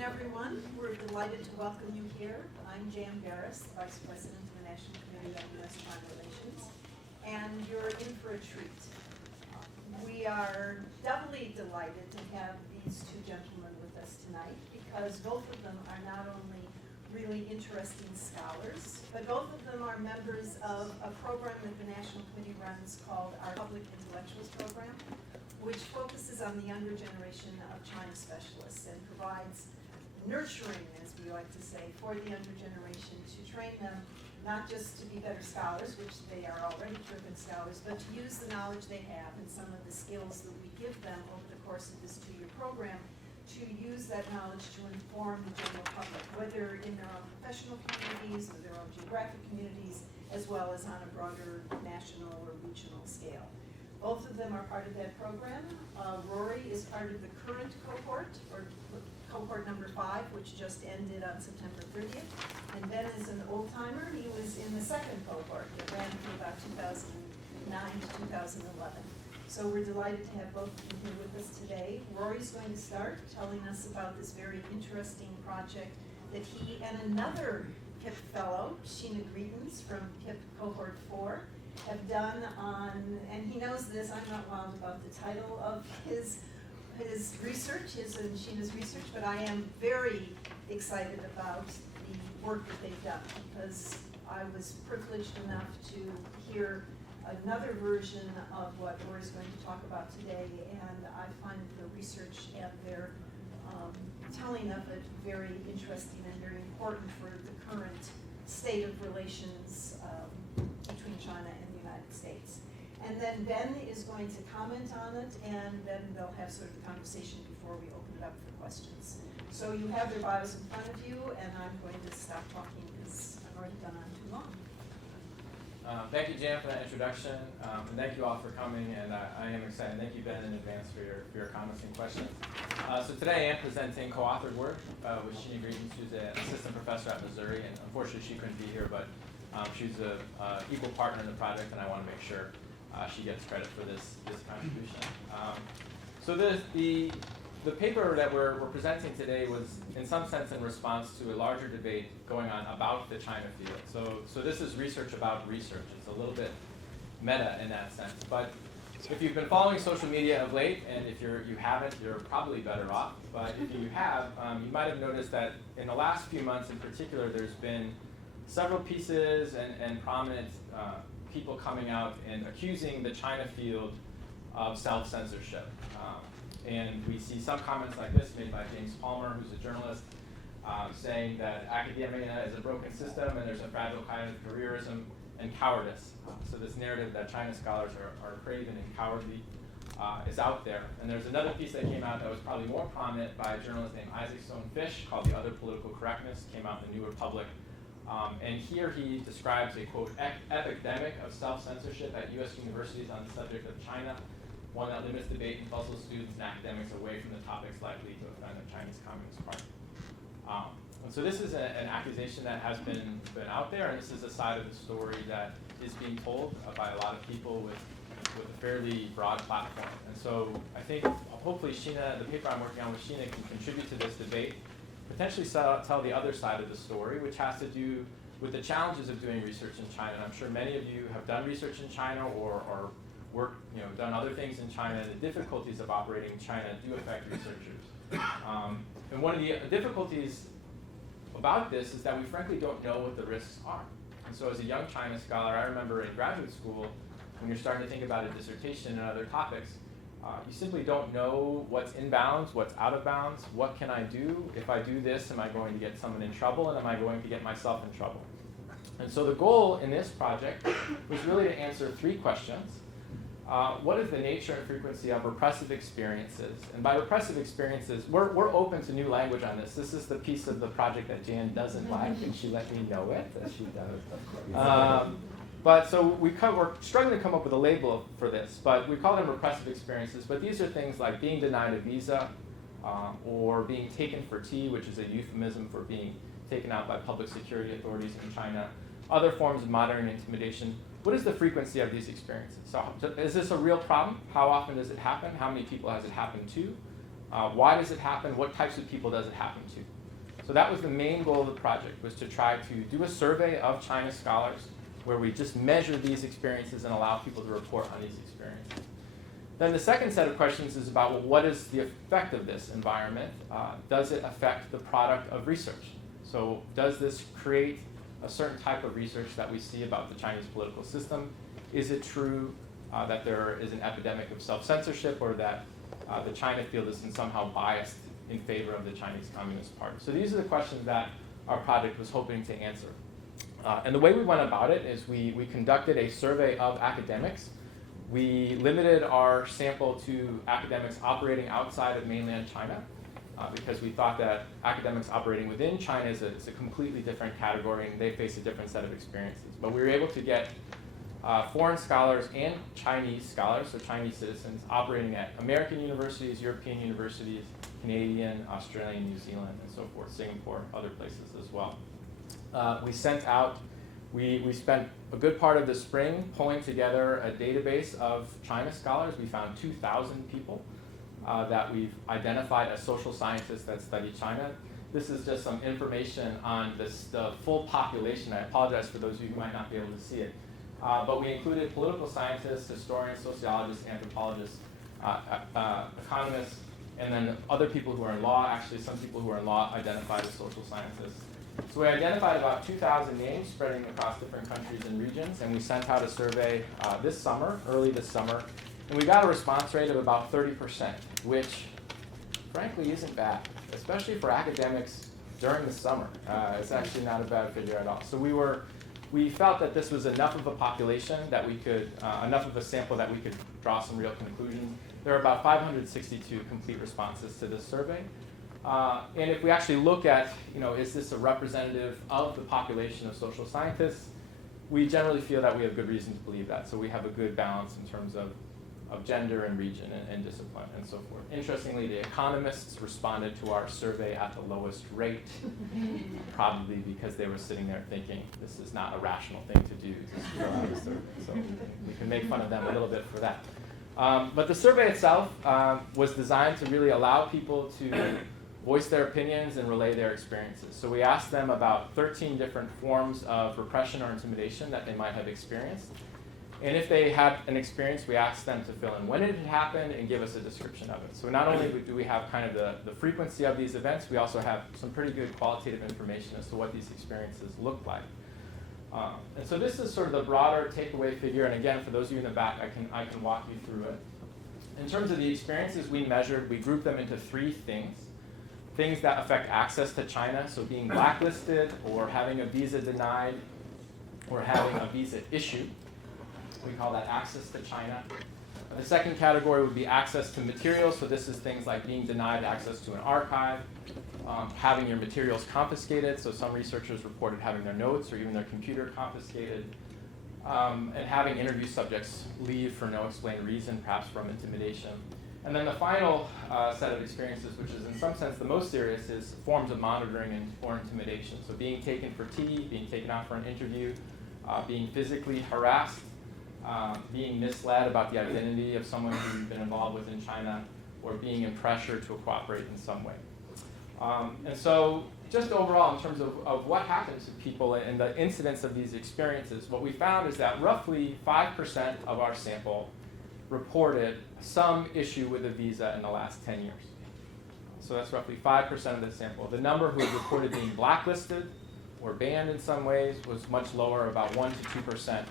afternoon, everyone. We're delighted to welcome you here. I'm Jan Barris, Vice President of the National Committee on U.S.-China Relations, and you're in for a treat. We are doubly delighted to have these two gentlemen with us tonight because both of them are not only really interesting scholars, but both of them are members of a program that the National Committee runs called our Public Intellectuals Program, which focuses on the younger generation of China specialists and provides nurturing, as we like to say, for the younger generation to train them not just to be better scholars, which they are already terrific scholars, but to use the knowledge they have and some of the skills that we give them over the course of this two-year program to use that knowledge to inform the general public, whether in their own professional communities or their own geographic communities, as well as on a broader national or regional scale. Both of them are part of that program. Rory is part of the current cohort, or cohort number 5, which just ended on September 30th. And Ben is an old-timer. He was in the second cohort that ran from about 2009 to 2011. So we're delighted to have both of you here with us today. Rory's going to start telling us about this very interesting project that he and another PIP fellow, Sheena Greitens from PIP cohort 4, have done on, and he knows this, I'm not wild about the title of his research, his and Sheena's research, but I am very excited about the work that they've done because I was privileged enough to hear another version of what Rory's going to talk about today, and I find the research and their telling of it very interesting and very important for the current state of relations between China and the United States. And then Ben is going to comment on it, and then they'll have sort of a conversation before we open it up for questions. So you have their bios in front of you, and I'm going to stop talking because I've already gone on too long. Thank you, Jan, for that introduction, and thank you all for coming, and I am excited. Thank you, Ben, in advance for your comments and questions. So today I am presenting co-authored work with Sheena Greitens, who's an assistant professor at Missouri, and unfortunately she couldn't be here, but she's an equal partner in the project, and I want to make sure she gets credit for this contribution. So the paper that we're presenting today was, in some sense, in response to a larger debate going on about the China field. So this is research about research. It's a little bit meta in that sense. But if you've been following social media of late, and if you haven't, you're probably better off. But if you have, you might have noticed that in the last few months in particular, there's been several pieces and prominent people coming out and accusing the China field of self-censorship. And we see some comments like this made by James Palmer, who's a journalist, saying that academia is a broken system and there's a fragile kind of careerism and cowardice. So this narrative that China scholars are craven and cowardly is out there. And there's another piece that came out that was probably more prominent by a journalist named Isaac Stone Fish called The Other Political Correctness, came out in the New Republic. And here he describes a, quote, epidemic of self-censorship at U.S. universities on the subject of China, one that limits debate and puzzles students and academics away from the topics likely to offend the Chinese Communist Party. And so this is an accusation that has been out there, and this is a side of the story that is being told by a lot of people with a fairly broad platform. And so I think hopefully Sheena, the paper I'm working on with Sheena, can contribute to this debate, potentially tell the other side of the story, which has to do with the challenges of doing research in China. And I'm sure many of you have done research in China or done other things in China, and the difficulties of operating in China do affect researchers. And one of the difficulties about this is that we frankly don't know what the risks are. And so as a young China scholar, I remember in graduate school, when you're starting to think about a dissertation and other topics, you simply don't know what's in bounds, what's out of bounds, what can I do? If I do this, am I going to get someone in trouble, and am I going to get myself in trouble? And so the goal in this project was really to answer 3 questions. What is the nature and frequency of repressive experiences? And by repressive experiences, we're open to new language on this. This is the piece of the project that Jan doesn't like, and she let me know it, that she does. But so we're struggling to come up with a label for this, but we call them repressive experiences. But these are things like being denied a visa, or being taken for tea, which is a euphemism for being taken out by public security authorities in China, other forms of modern intimidation. What is the frequency of these experiences? So is this a real problem? How often does it happen? How many people has it happened to? Why does it happen? What types of people does it happen to? So that was the main goal of the project, was to try to do a survey of China scholars where we just measure these experiences and allow people to report on these experiences. Then the second set of questions is about, well, what is the effect of this environment? Does it affect the product of research? So does this create a certain type of research that we see about the Chinese political system? Is it true that there is an epidemic of self-censorship, or that the China field is somehow biased in favor of the Chinese Communist Party? So these are the questions that our project was hoping to answer. And the way we went about it is we conducted a survey of academics. We limited our sample to academics operating outside of mainland China, because we thought that academics operating within China is a completely different category, and they face a different set of experiences. But we were able to get foreign scholars and Chinese scholars, so Chinese citizens, operating at American universities, European universities, Canadian, Australian, New Zealand, and so forth, Singapore, other places as well. We sent out, we spent a good part of the spring pulling together a database of China scholars. We found 2,000 people that we've identified as social scientists that study China. This is just some information on the full population. I apologize for those of you who might not be able to see it. But we included political scientists, historians, sociologists, anthropologists, economists, and then other people who are in law. Actually, some people who are in law identified as social scientists. So we identified about 2,000 names spreading across different countries and regions, and we sent out a survey early this summer, and we got a response rate of about 30%, which frankly isn't bad, especially for academics during the summer. It's actually not a bad figure at all. So we felt that this was enough of a population that we could, enough of a sample that we could draw some real conclusions. There are about 562 complete responses to this survey. And if we actually look at, is this a representative of the population of social scientists, we generally feel that we have good reason to believe that. So we have a good balance in terms of gender and region and discipline and so forth. Interestingly, the economists responded to our survey at the lowest rate, probably because they were sitting there thinking, this is not a rational thing to do, to fill out a survey. So we can make fun of them a little bit for that. But the survey itself was designed to really allow people to voice their opinions and relay their experiences. So we asked them about 13 different forms of repression or intimidation that they might have experienced. And if they had an experience, we asked them to fill in when it had happened and give us a description of it. So not only do we have kind of the frequency of these events, we also have some pretty good qualitative information as to what these experiences look like. And so this is sort of the broader takeaway figure. And again, for those of you in the back, I can walk you through it. In terms of the experiences we measured, we grouped them into three things. Things that affect access to China, so being blacklisted or having a visa denied or having a visa issued. We call that access to China. The second category would be access to materials, so this is things like being denied access to an archive, having your materials confiscated, so some researchers reported having their notes or even their computer confiscated, and having interview subjects leave for no explained reason, perhaps from intimidation. And then the final set of experiences, which is in some sense the most serious, is forms of monitoring or intimidation. So being taken for tea, being taken out for an interview, being physically harassed, being misled about the identity of someone who you've been involved with in China, or being in pressure to cooperate in some way. And so just overall, in terms of what happens to people and the incidence of these experiences, what we found is that roughly 5% of our sample reported some issue with a visa in the last 10 years. So that's roughly 5% of the sample. The number who reported being blacklisted or banned in some ways was much lower, about 1 to 2%.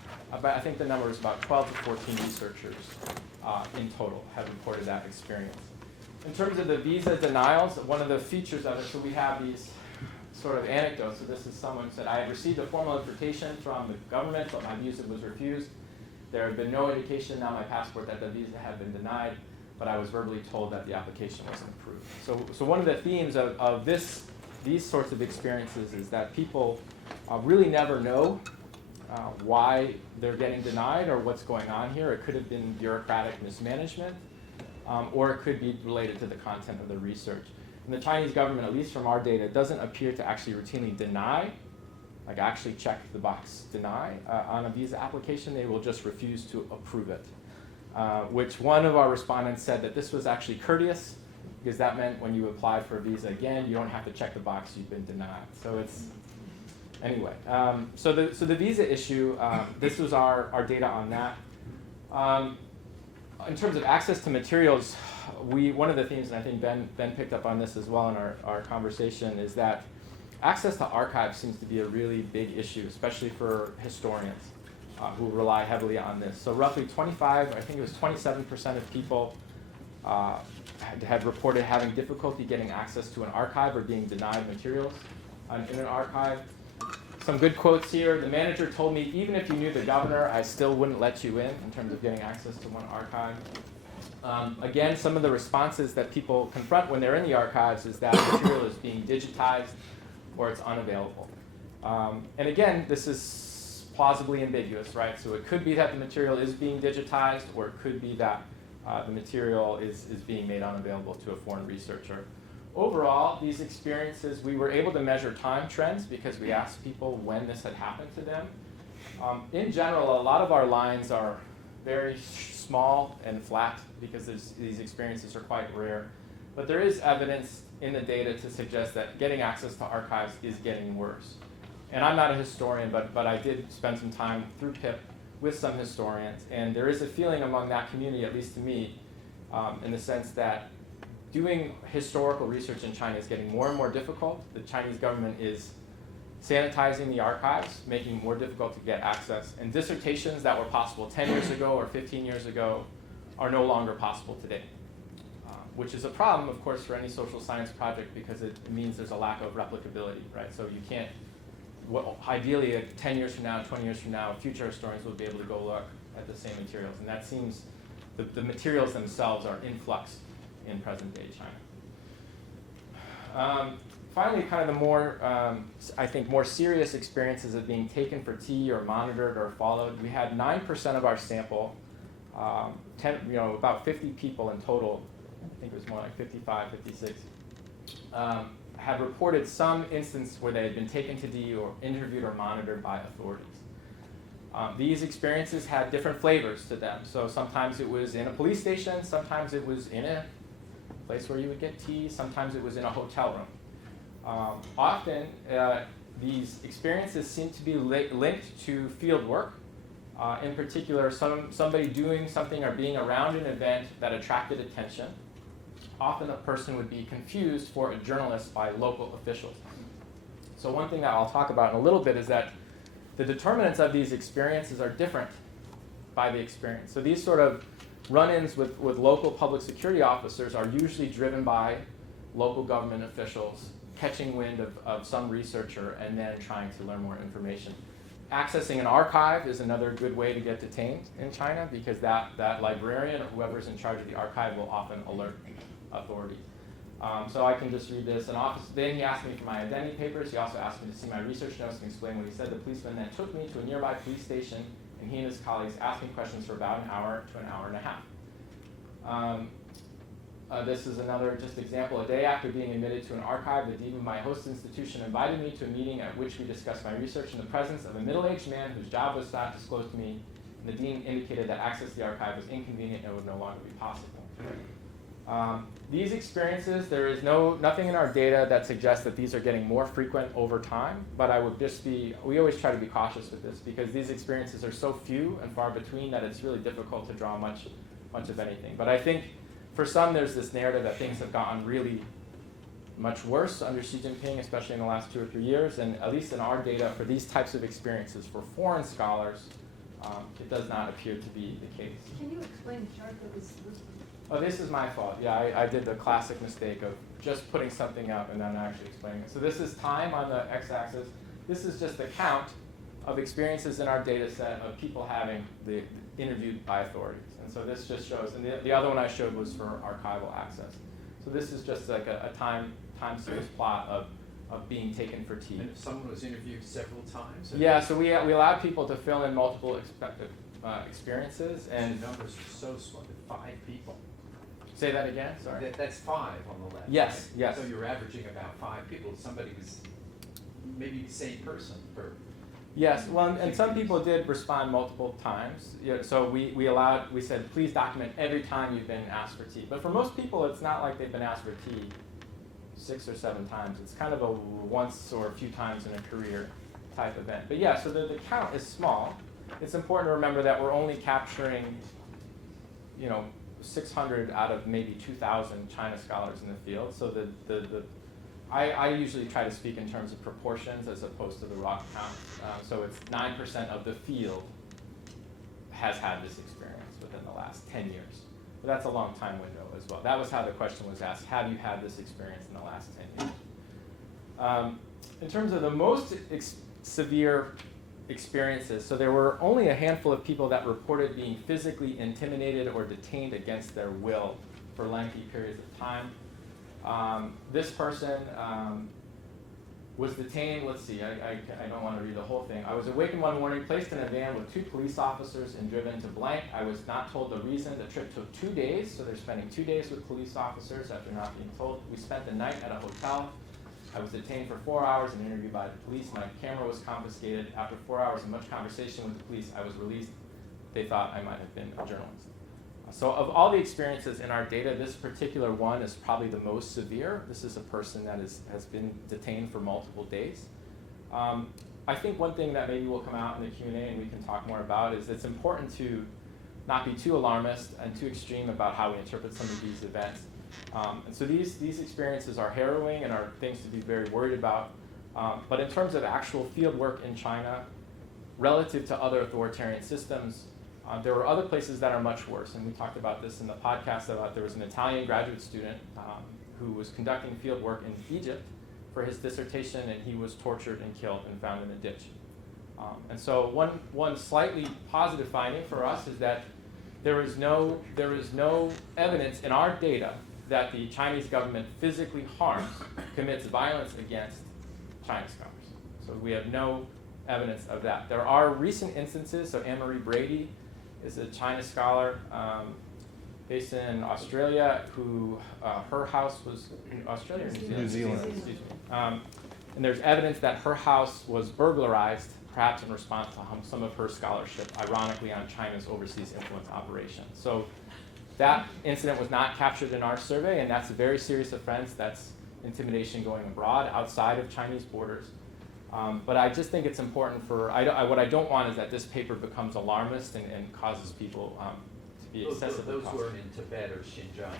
I think the number is about 12 to 14 researchers in total have reported that experience. In terms of the visa denials, one of the features of it, so we have these sort of anecdotes. So this is someone who said, I had received a formal invitation from the government, but my visa was refused. There had been no indication on my passport that the visa had been denied, but I was verbally told that the application wasn't approved. So one of the themes of these sorts of experiences is that people really never know why they're getting denied or what's going on here. It could have been bureaucratic mismanagement, or it could be related to the content of the research. And the Chinese government, at least from our data, doesn't appear to actually routinely deny, like actually check the box deny on a visa application. They will just refuse to approve it, which one of our respondents said that this was actually courteous because that meant when you applied for a visa again, you don't have to check the box you've been denied. So it's, anyway. So the visa issue, this was our data on that. In terms of access to materials, one of the themes, and I think Ben picked up on this as well in our conversation, is that access to archives seems to be a really big issue, especially for historians who rely heavily on this. So roughly 25, I think it was 27% of people had reported having difficulty getting access to an archive or being denied materials in an archive. Some good quotes here. The manager told me, even if you knew the governor, I still wouldn't let you in terms of getting access to one archive. Again, some of the responses that people confront when they're in the archives is that material is being digitized or it's unavailable. And again, this is plausibly ambiguous, right? So it could be that the material is being digitized, or it could be that the material is being made unavailable to a foreign researcher. Overall, these experiences, we were able to measure time trends because we asked people when this had happened to them. In general, a lot of our lines are very small and flat because these experiences are quite rare. But there is evidence in the data to suggest that getting access to archives is getting worse. And I'm not a historian, but I did spend some time through PIP with some historians. And there is a feeling among that community, at least to me, in the sense that doing historical research in China is getting more and more difficult. The Chinese government is sanitizing the archives, making it more difficult to get access. And dissertations that were possible 10 years ago or 15 years ago are no longer possible today, which is a problem, of course, for any social science project because it means there's a lack of replicability, right? So you can't, ideally, 10 years from now, 20 years from now, future historians will be able to go look at the same materials. And that seems, the materials themselves are in flux in present-day China. Finally, kind of the more, I think, more serious experiences of being taken for tea or monitored or followed. We had 9% of our sample, about 50 people in total, I think it was more like 55, 56, had reported some instance where they had been taken to D or interviewed or monitored by authorities. These experiences had different flavors to them. So sometimes it was in a police station, sometimes it was in a place where you would get tea, sometimes it was in a hotel room. Often, these experiences seem to be linked to field work. In particular, somebody doing something or being around an event that attracted attention. Often a person would be confused for a journalist by local officials. So one thing that I'll talk about in a little bit is that the determinants of these experiences are different by the experience. So these sort of run-ins with local public security officers are usually driven by local government officials catching wind of some researcher and then trying to learn more information. Accessing an archive is another good way to get detained in China because that librarian or whoever's in charge of the archive will often alert authorities. So I can just read this. Then he asked me for my identity papers. He also asked me to see my research notes and explain what he said. The policeman then took me to a nearby police station, and he and his colleagues asked me questions for about an hour to an hour and a half. This is another just example. A day after being admitted to an archive, the dean of my host institution invited me to a meeting at which we discussed my research in the presence of a middle-aged man whose job was not disclosed to me. And the dean indicated that access to the archive was inconvenient and would no longer be possible. These experiences, there is nothing in our data that suggests that these are getting more frequent over time, but we always try to be cautious with this because these experiences are so few and far between that it's really difficult to draw much of anything. But I think for some there's this narrative that things have gotten really much worse under Xi Jinping, especially in the last 2 or 3 years, and at least in our data for these types of experiences for foreign scholars, it does not appear to be the case. Can you explain the chart that was listed? Oh, this is my fault. Yeah, I did the classic mistake of just putting something up and then actually explaining it. So this is time on the x-axis. This is just the count of experiences in our data set of people having the interviewed by authorities. And so this just shows, and the other one I showed was for archival access. So this is just like a time series plot of being taken for tea. And if someone was interviewed several times? Yeah, so we allowed people to fill in multiple experiences. And the numbers are so small, 5 people. Say that again, sorry. That's 5 on the left. Yes, right? yes. So you're averaging about 5 people. Somebody was maybe the same person for Yes, well, and some people did respond multiple times. Yeah, so we said, please document every time you've been asked for tea. But for most people, it's not like they've been asked for tea 6 or 7 times. It's kind of a once or a few times in a career type event. But yeah, so the count is small. It's important to remember that we're only capturing, 600 out of maybe 2,000 China scholars in the field. So I usually try to speak in terms of proportions as opposed to the raw count. So it's 9% of the field has had this experience within the last 10 years. But that's a long time window as well. That was how the question was asked. Have you had this experience in the last 10 years? In terms of the most severe experiences, so there were only a handful of people that reported being physically intimidated or detained against their will for lengthy periods of time. This person was detained, let's see, I don't want to read the whole thing. I was awakened one morning, placed in a van with 2 police officers and driven to blank. I was not told the reason. The trip took 2 days, so they're spending 2 days with police officers after not being told. We spent the night at a hotel. I was detained for 4 hours and interviewed by the police. My camera was confiscated. After 4 hours and much conversation with the police, I was released. They thought I might have been a journalist. So of all the experiences in our data, this particular one is probably the most severe. This is a person that has been detained for multiple days. I think one thing that maybe will come out in the Q&A and we can talk more about is it's important to not be too alarmist and too extreme about how we interpret some of these events. And so these experiences are harrowing and are things to be very worried about. But in terms of actual field work in China, relative to other authoritarian systems, there were other places that are much worse, and we talked about this in the podcast about there was an Italian graduate student who was conducting field work in Egypt for his dissertation, and he was tortured and killed and found in a ditch. And so one slightly positive finding for us is that there is no evidence in our data that the Chinese government physically harms, commits violence against China scholars. So we have no evidence of that. There are recent instances, so Anne-Marie Brady is a China scholar based in Australia who her house was in Australia or New Zealand? New Zealand. Excuse me. And there's evidence that her house was burglarized, perhaps in response to some of her scholarship, ironically on China's overseas influence operation. So that incident was not captured in our survey, and that's a very serious offense. That's intimidation going abroad outside of Chinese borders. But I just think it's important for, what I don't want is that this paper becomes alarmist and causes people to be excessively Those cautious. weren't in Tibet or Xinjiang.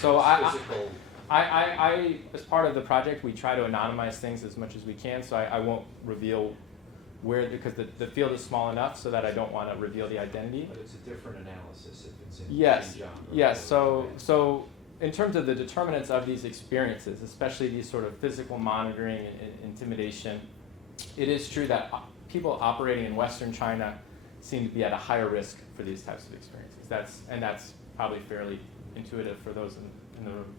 So Physical. I, as part of the project, we try to anonymize things as much as we can, so I won't reveal where, because the field is small enough so that I don't want to reveal the identity. But it's a different analysis if it's in Yes, Xinjiang. or yes. Tibet. So in terms of the determinants of these experiences, especially these sort of physical monitoring and intimidation, it is true that people operating in Western China seem to be at a higher risk for these types of experiences. That's probably fairly intuitive for those in the room.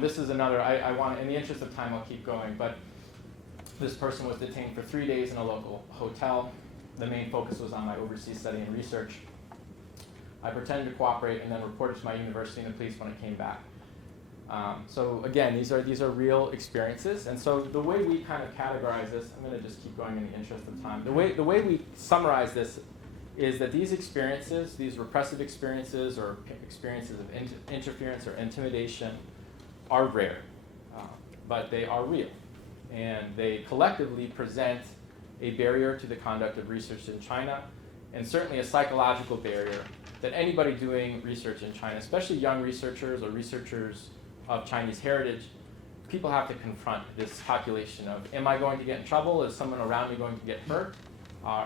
This is another, I want, in the interest of time, I'll keep going, but this person was detained for 3 days in a local hotel. The main focus was on my overseas study and research. I pretended to cooperate and then reported to my university and the police when I came back. So again, these are real experiences, and so the way we kind of categorize this, I'm going to just keep going in the interest of time. The way we summarize this is that these experiences, these repressive experiences or experiences of interference or intimidation, are rare, but they are real, and they collectively present a barrier to the conduct of research in China, and certainly a psychological barrier that anybody doing research in China, especially young researchers or researchers of Chinese heritage, people have to confront this calculation of, am I going to get in trouble? Is someone around me going to get hurt?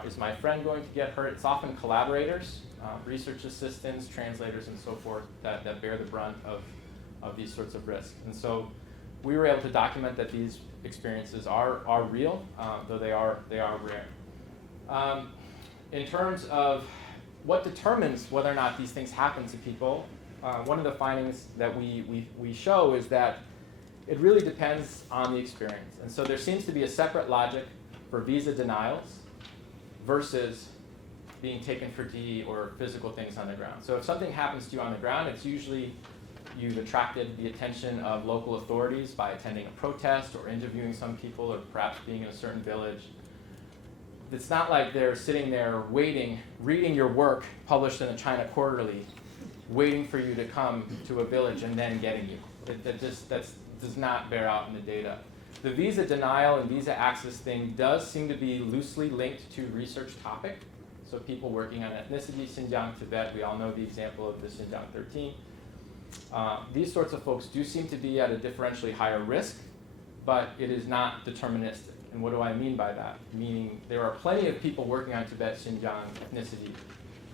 Is my friend going to get hurt? It's often collaborators, research assistants, translators, and so forth that bear the brunt of these sorts of risks. And so we were able to document that these experiences are real, though they are rare. In terms of what determines whether or not these things happen to people, one of the findings that we show is that it really depends on the experience. And so there seems to be a separate logic for visa denials versus being taken for D or physical things on the ground. So if something happens to you on the ground, it's usually you've attracted the attention of local authorities by attending a protest or interviewing some people or perhaps being in a certain village. it's not like they're sitting there waiting, reading your work published in the China Quarterly, waiting for you to come to a village and then getting you. That does not bear out in the data. The visa denial and visa access thing does seem to be loosely linked to research topic. So people working on ethnicity, Xinjiang, Tibet, we all know the example of the Xinjiang 13. These sorts of folks do seem to be at a differentially higher risk, but it is not deterministic. And what do I mean by that? Meaning there are plenty of people working on Tibet, Xinjiang ethnicity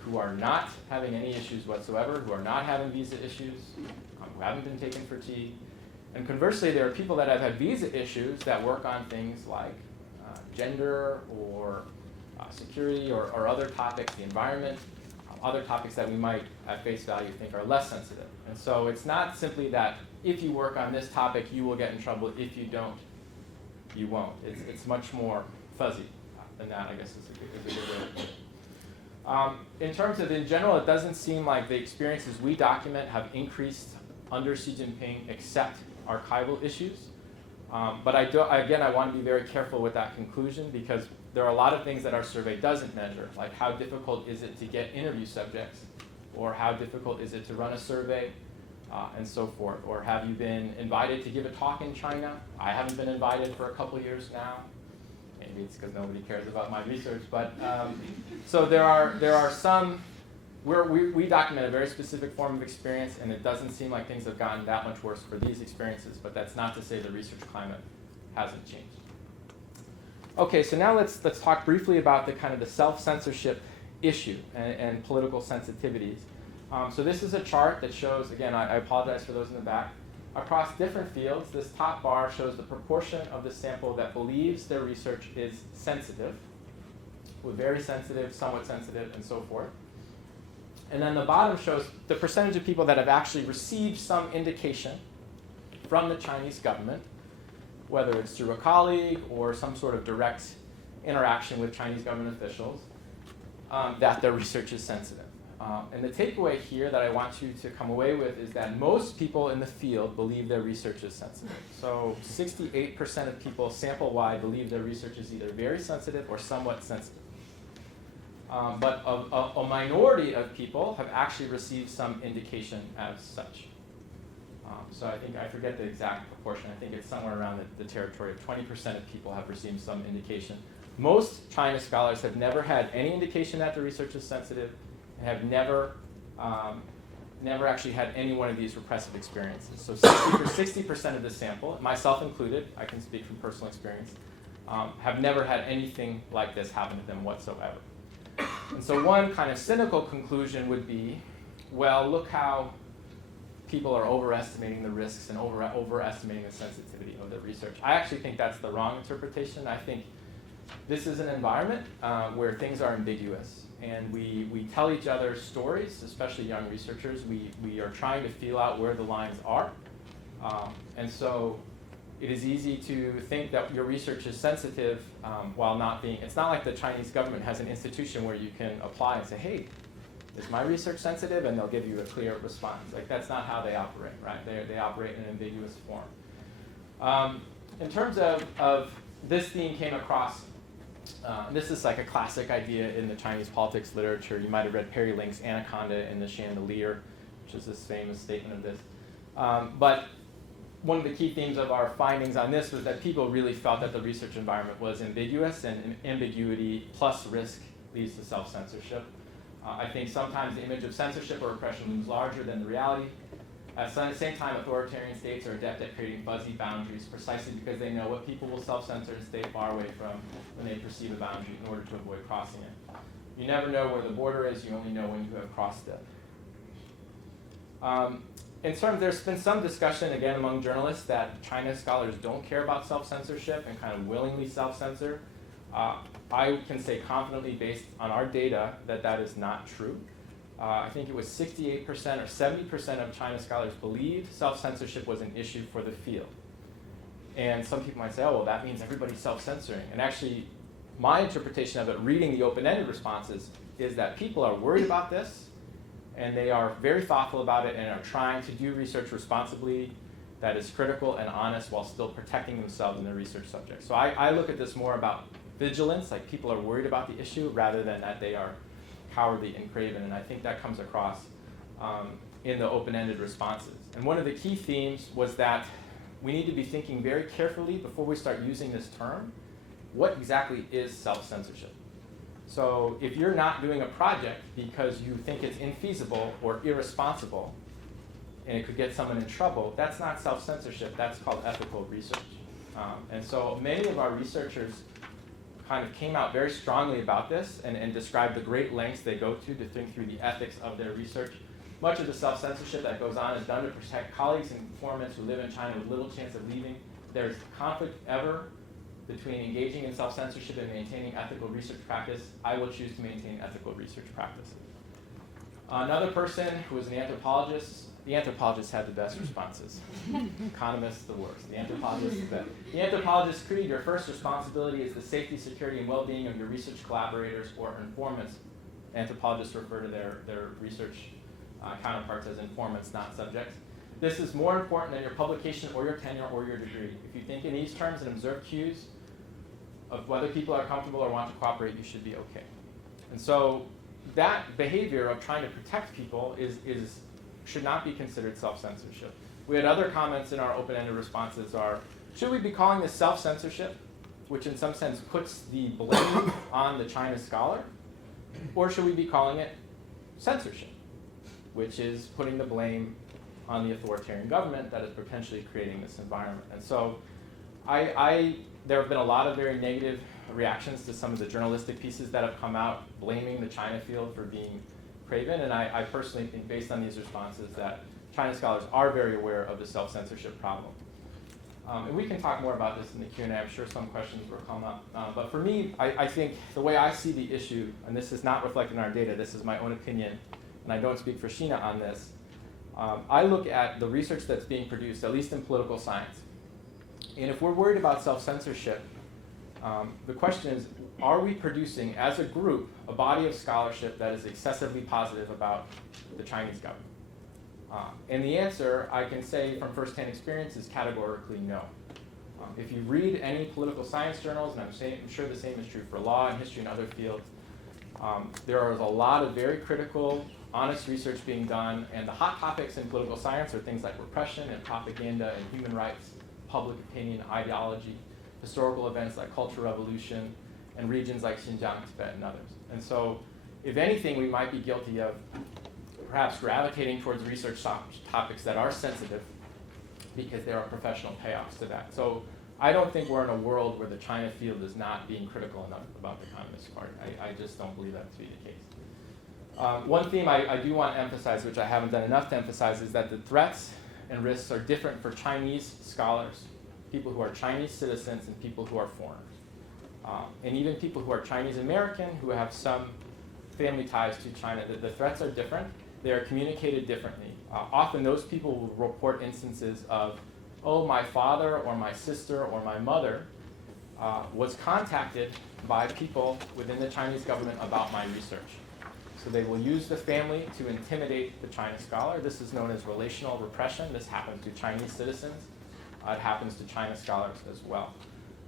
who are not having any issues whatsoever, who are not having visa issues, who haven't been taken for tea. And conversely, there are people that have had visa issues that work on things like gender or security or other topics, the environment, other topics that we might at face value think are less sensitive. And so it's not simply that if you work on this topic, you will get in trouble. If you don't, you won't. It's much more fuzzy than that, I guess is a good way to put it. In terms of in general, it doesn't seem like the experiences we document have increased under Xi Jinping except archival issues. But I want to be very careful with that conclusion because there are a lot of things that our survey doesn't measure, like how difficult is it to get interview subjects, or how difficult is it to run a survey, and so forth. Or have you been invited to give a talk in China? I haven't been invited for a couple years now. Maybe it's because nobody cares about my research. But so there are some, we document a very specific form of experience, and it doesn't seem like things have gotten that much worse for these experiences, but that's not to say the research climate hasn't changed. Okay, so now let's talk briefly about the kind of the self-censorship issue and political sensitivities. So this is a chart that shows, again, I apologize for those in the back, across different fields. This top bar shows the proportion of the sample that believes their research is sensitive, with very sensitive, somewhat sensitive, and so forth. And then the bottom shows the percentage of people that have actually received some indication from the Chinese government, whether it's through a colleague or some sort of direct interaction with Chinese government officials, that their research is sensitive. And the takeaway here that I want you to come away with is that most people in the field believe their research is sensitive. So 68% of people sample-wide believe their research is either very sensitive or somewhat sensitive. But a minority of people have actually received some indication as such. So I think, I forget the exact proportion, I think it's somewhere around the territory of 20% of people have received some indication. Most China scholars have never had any indication that the research is sensitive and have never actually had any one of these repressive experiences. So 60% of the sample, myself included, I can speak from personal experience, have never had anything like this happen to them whatsoever. And so one kind of cynical conclusion would be, well, look how people are overestimating the risks and overestimating the sensitivity of their research. I actually think that's the wrong interpretation. I think this is an environment where things are ambiguous, and we tell each other stories, especially young researchers. We are trying to feel out where the lines are. And so it is easy to think that your research is sensitive while not being. It's not like the Chinese government has an institution where you can apply and say, hey, is my research sensitive? And they'll give you a clear response. Like, that's not how they operate, right? They operate in an ambiguous form. In terms of this theme came across, this is like a classic idea in the Chinese politics literature. You might have read Perry Link's Anaconda in the Chandelier, which is this famous statement of this. But one of the key themes of our findings on this was that people really felt that the research environment was ambiguous, and ambiguity plus risk leads to self-censorship. I think sometimes the image of censorship or repression looms larger than the reality. At the same time, authoritarian states are adept at creating fuzzy boundaries precisely because they know what people will self-censor and stay far away from when they perceive a boundary in order to avoid crossing it. You never know where the border is, you only know when you have crossed it. In terms, there's been some discussion, again, among journalists that China scholars don't care about self-censorship and kind of willingly self-censor. I can say confidently, based on our data, that that is not true. I think it was 68% or 70% of China scholars believed self-censorship was an issue for the field. And some people might say, oh, well, that means everybody's self-censoring. And actually, my interpretation of it, reading the open-ended responses, is that people are worried about this, and they are very thoughtful about it and are trying to do research responsibly that is critical and honest while still protecting themselves and their research subjects. So I look at this more about vigilance, like people are worried about the issue rather than that they are cowardly and craven, and I think that comes across in the open-ended responses. And one of the key themes was that we need to be thinking very carefully before we start using this term, what exactly is self-censorship? So if you're not doing a project because you think it's infeasible or irresponsible, and it could get someone in trouble, that's not self-censorship, that's called ethical research. And so many of our researchers kind of came out very strongly about this and described the great lengths they go to think through the ethics of their research. Much of the self-censorship that goes on is done to protect colleagues and informants who live in China with little chance of leaving. If there's conflict ever between engaging in self-censorship and maintaining ethical research practice, I will choose to maintain ethical research practices. Another person who was an anthropologist, the anthropologist had the best responses. Economists, the worst. The anthropologist is better. The anthropologist creed, your first responsibility is the safety, security, and well-being of your research collaborators or informants. Anthropologists refer to their research counterparts as informants, not subjects. This is more important than your publication or your tenure or your degree. If you think in these terms and observe cues of whether people are comfortable or want to cooperate, you should be okay. And so that behavior of trying to protect people should not be considered self-censorship. We had other comments in our open-ended responses are, should we be calling this self-censorship, which in some sense puts the blame on the China scholar, or should we be calling it censorship, which is putting the blame on the authoritarian government that is potentially creating this environment? And so there have been a lot of very negative reactions to some of the journalistic pieces that have come out blaming the China field for being craven, and I personally think, based on these responses, that China scholars are very aware of the self-censorship problem. And we can talk more about this in the Q&A. I'm sure some questions will come up. But for me, I think the way I see the issue, and this is not reflected in our data, this is my own opinion, and I don't speak for Sheena on this, I look at the research that's being produced, at least in political science. And if we're worried about self-censorship, the question is, are we producing, as a group, a body of scholarship that is excessively positive about the Chinese government? And the answer, I can say from firsthand experience, is categorically no. If you read any political science journals, and I'm sure the same is true for law and history and other fields, there is a lot of very critical, honest research being done, and the hot topics in political science are things like repression and propaganda and human rights, public opinion, ideology, historical events like Cultural Revolution, and regions like Xinjiang, Tibet, and others. And so, if anything, we might be guilty of perhaps gravitating towards research topics that are sensitive because there are professional payoffs to that. So I don't think we're in a world where the China field is not being critical enough about the Communist Party. I just don't believe that to be the case. One theme I do want to emphasize, which I haven't done enough to emphasize, is that the threats and risks are different for Chinese scholars, people who are Chinese citizens, and people who are foreign. And even people who are Chinese American, who have some family ties to China, the threats are different. They are communicated differently. Often those people will report instances of, oh, my father or my sister or my mother was contacted by people within the Chinese government about my research. So they will use the family to intimidate the China scholar. This is known as relational repression. This happens to Chinese citizens. It happens to China scholars as well.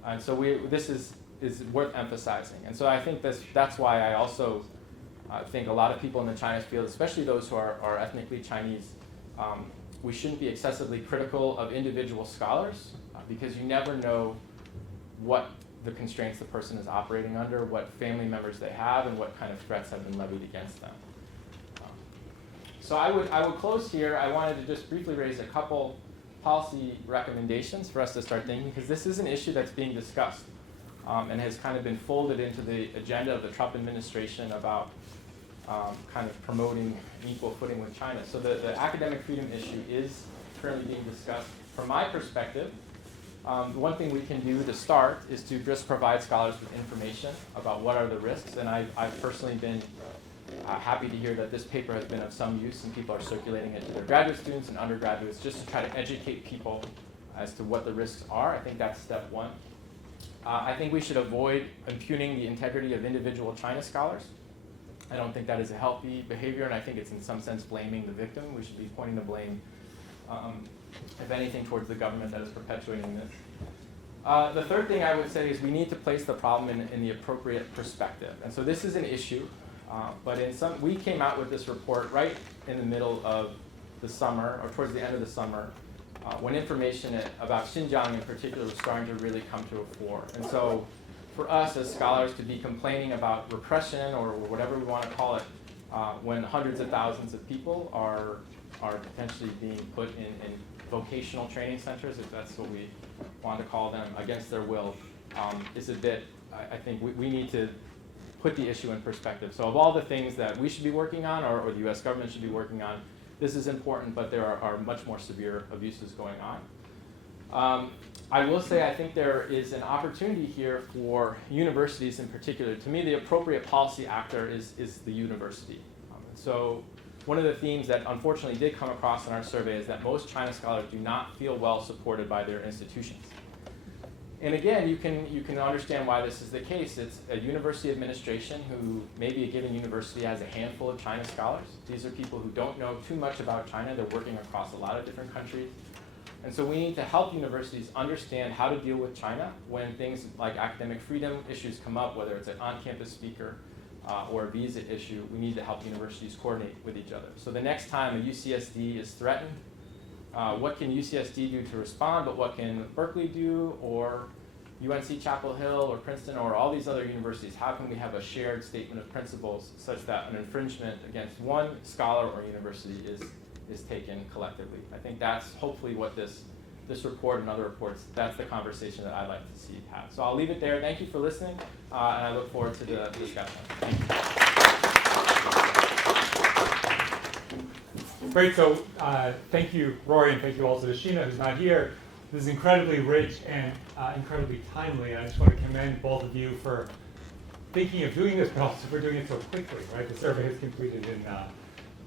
And so this is worth emphasizing. And so I think that's why I also think a lot of people in the China field, especially those who are ethnically Chinese, we shouldn't be excessively critical of individual scholars because you never know what the constraints the person is operating under, what family members they have, and what kind of threats have been levied against them. So I would close here. I wanted to just briefly raise a couple policy recommendations for us to start thinking, because this is an issue that's being discussed and has kind of been folded into the agenda of the Trump administration about kind of promoting an equal footing with China. So the academic freedom issue is currently being discussed. From my perspective, one thing we can do to start is to just provide scholars with information about what are the risks. And I've personally been happy to hear that this paper has been of some use and people are circulating it to their graduate students and undergraduates just to try to educate people as to what the risks are. I think that's step one. I think we should avoid impugning the integrity of individual China scholars. I don't think that is a healthy behavior, and I think it's in some sense blaming the victim. We should be pointing the blame if anything, towards the government that is perpetuating this. The third thing I would say is we need to place the problem in the appropriate perspective. And so this is an issue, but we came out with this report right in the middle of the summer, or towards the end of the summer, when information about Xinjiang in particular was starting to really come to a fore. And so for us as scholars to be complaining about repression, or whatever we want to call it, when hundreds of thousands of people are potentially being put in vocational training centers, if that's what we want to call them, against their will, is a bit, I think we need to put the issue in perspective. So of all the things that we should be working on, or the US government should be working on, this is important, but there are much more severe abuses going on. I will say I think there is an opportunity here for universities in particular. To me, the appropriate policy actor is the university. So one of the themes that unfortunately did come across in our survey is that most China scholars do not feel well supported by their institutions. And again, you can understand why this is the case. It's a university administration who, maybe a given university has a handful of China scholars. These are people who don't know too much about China. They're working across a lot of different countries. And so we need to help universities understand how to deal with China when things like academic freedom issues come up, whether it's an on-campus speaker or a visa issue. We need to help universities coordinate with each other. So the next time a UCSD is threatened, what can UCSD do to respond, but what can Berkeley do, or UNC Chapel Hill, or Princeton, or all these other universities? How can we have a shared statement of principles such that an infringement against one scholar or university is taken collectively? I think that's hopefully what this report and other reports, that's the conversation that I'd like to see have. So I'll leave it there. Thank you for listening, and I look forward to the discussion. Thank you. Great, so thank you, Rory, and thank you also to Sheena, who's not here. This is incredibly rich and incredibly timely, and I just want to commend both of you for thinking of doing this, but also for doing it so quickly, right? The survey is completed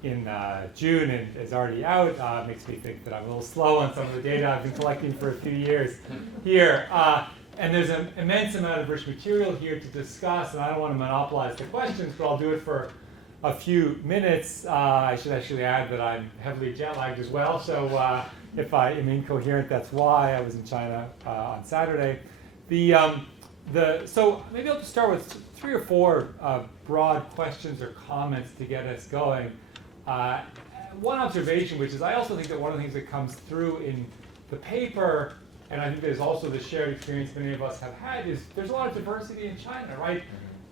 in June and is already out. Makes me think that I'm a little slow on some of the data I've been collecting for a few years here. And there's an immense amount of rich material here to discuss, and I don't want to monopolize the questions, but I'll do it for a few minutes. I should actually add that I'm heavily jet lagged as well, so if I am incoherent, that's why. I was in China on Saturday. So maybe I'll just start with 3 or 4 broad questions or comments to get us going. One observation, which is I also think that one of the things that comes through in the paper, and I think there's also the shared experience many of us have had, is there's a lot of diversity in China, right?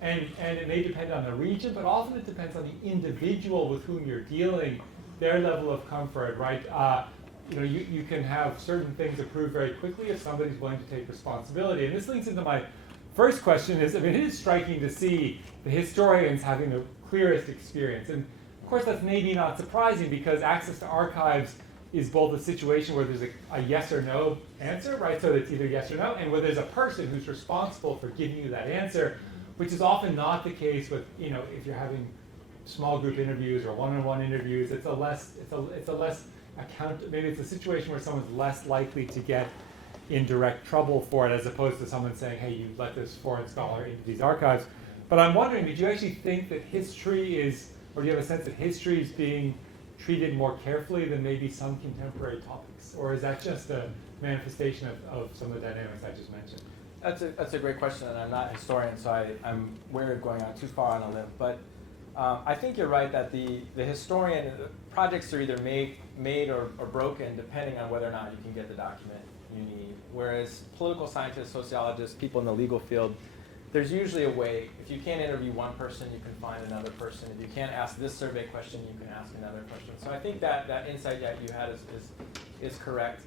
And it may depend on the region, but often it depends on the individual with whom you're dealing, their level of comfort, right? You can have certain things approved very quickly if somebody's willing to take responsibility. And this links into my first question is, it is striking to see the historians having the clearest experience. And of course, that's maybe not surprising because access to archives is both a situation where there's a yes or no answer, right? So it's either yes or no, and where there's a person who's responsible for giving you that answer, which is often not the case with, if you're having small group interviews or one-on-one interviews. It's a less maybe it's a situation where someone's less likely to get in direct trouble for it, as opposed to someone saying, hey, you let this foreign scholar into these archives. But I'm wondering, did you actually think that history is, or do you have a sense that history is being treated more carefully than maybe some contemporary topics? Or is that just a manifestation of some of the dynamics I just mentioned? That's a great question, and I'm not a historian, so I'm wary of going on too far on a limb. But I think you're right that the historian projects are either made or broken depending on whether or not you can get the document you need. Whereas political scientists, sociologists, people in the legal field, there's usually a way. If you can't interview one person, you can find another person. If you can't ask this survey question, you can ask another question. So I think that insight that you had is correct.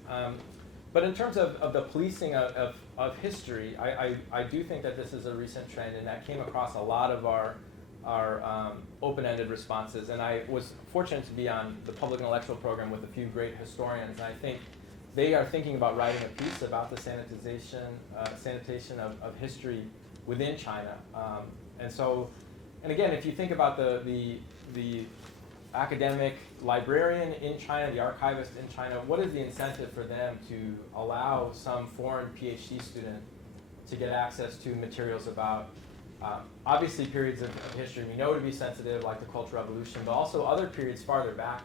But in terms of the policing of history, I do think that this is a recent trend, and that came across a lot of our open-ended responses. And I was fortunate to be on the public intellectual program with a few great historians, and I think they are thinking about writing a piece about the sanitation of history within China. And again, if you think about the academic librarian in China, the archivist in China, what is the incentive for them to allow some foreign PhD student to get access to materials about obviously periods of history we know to be sensitive, like the Cultural Revolution, but also other periods farther back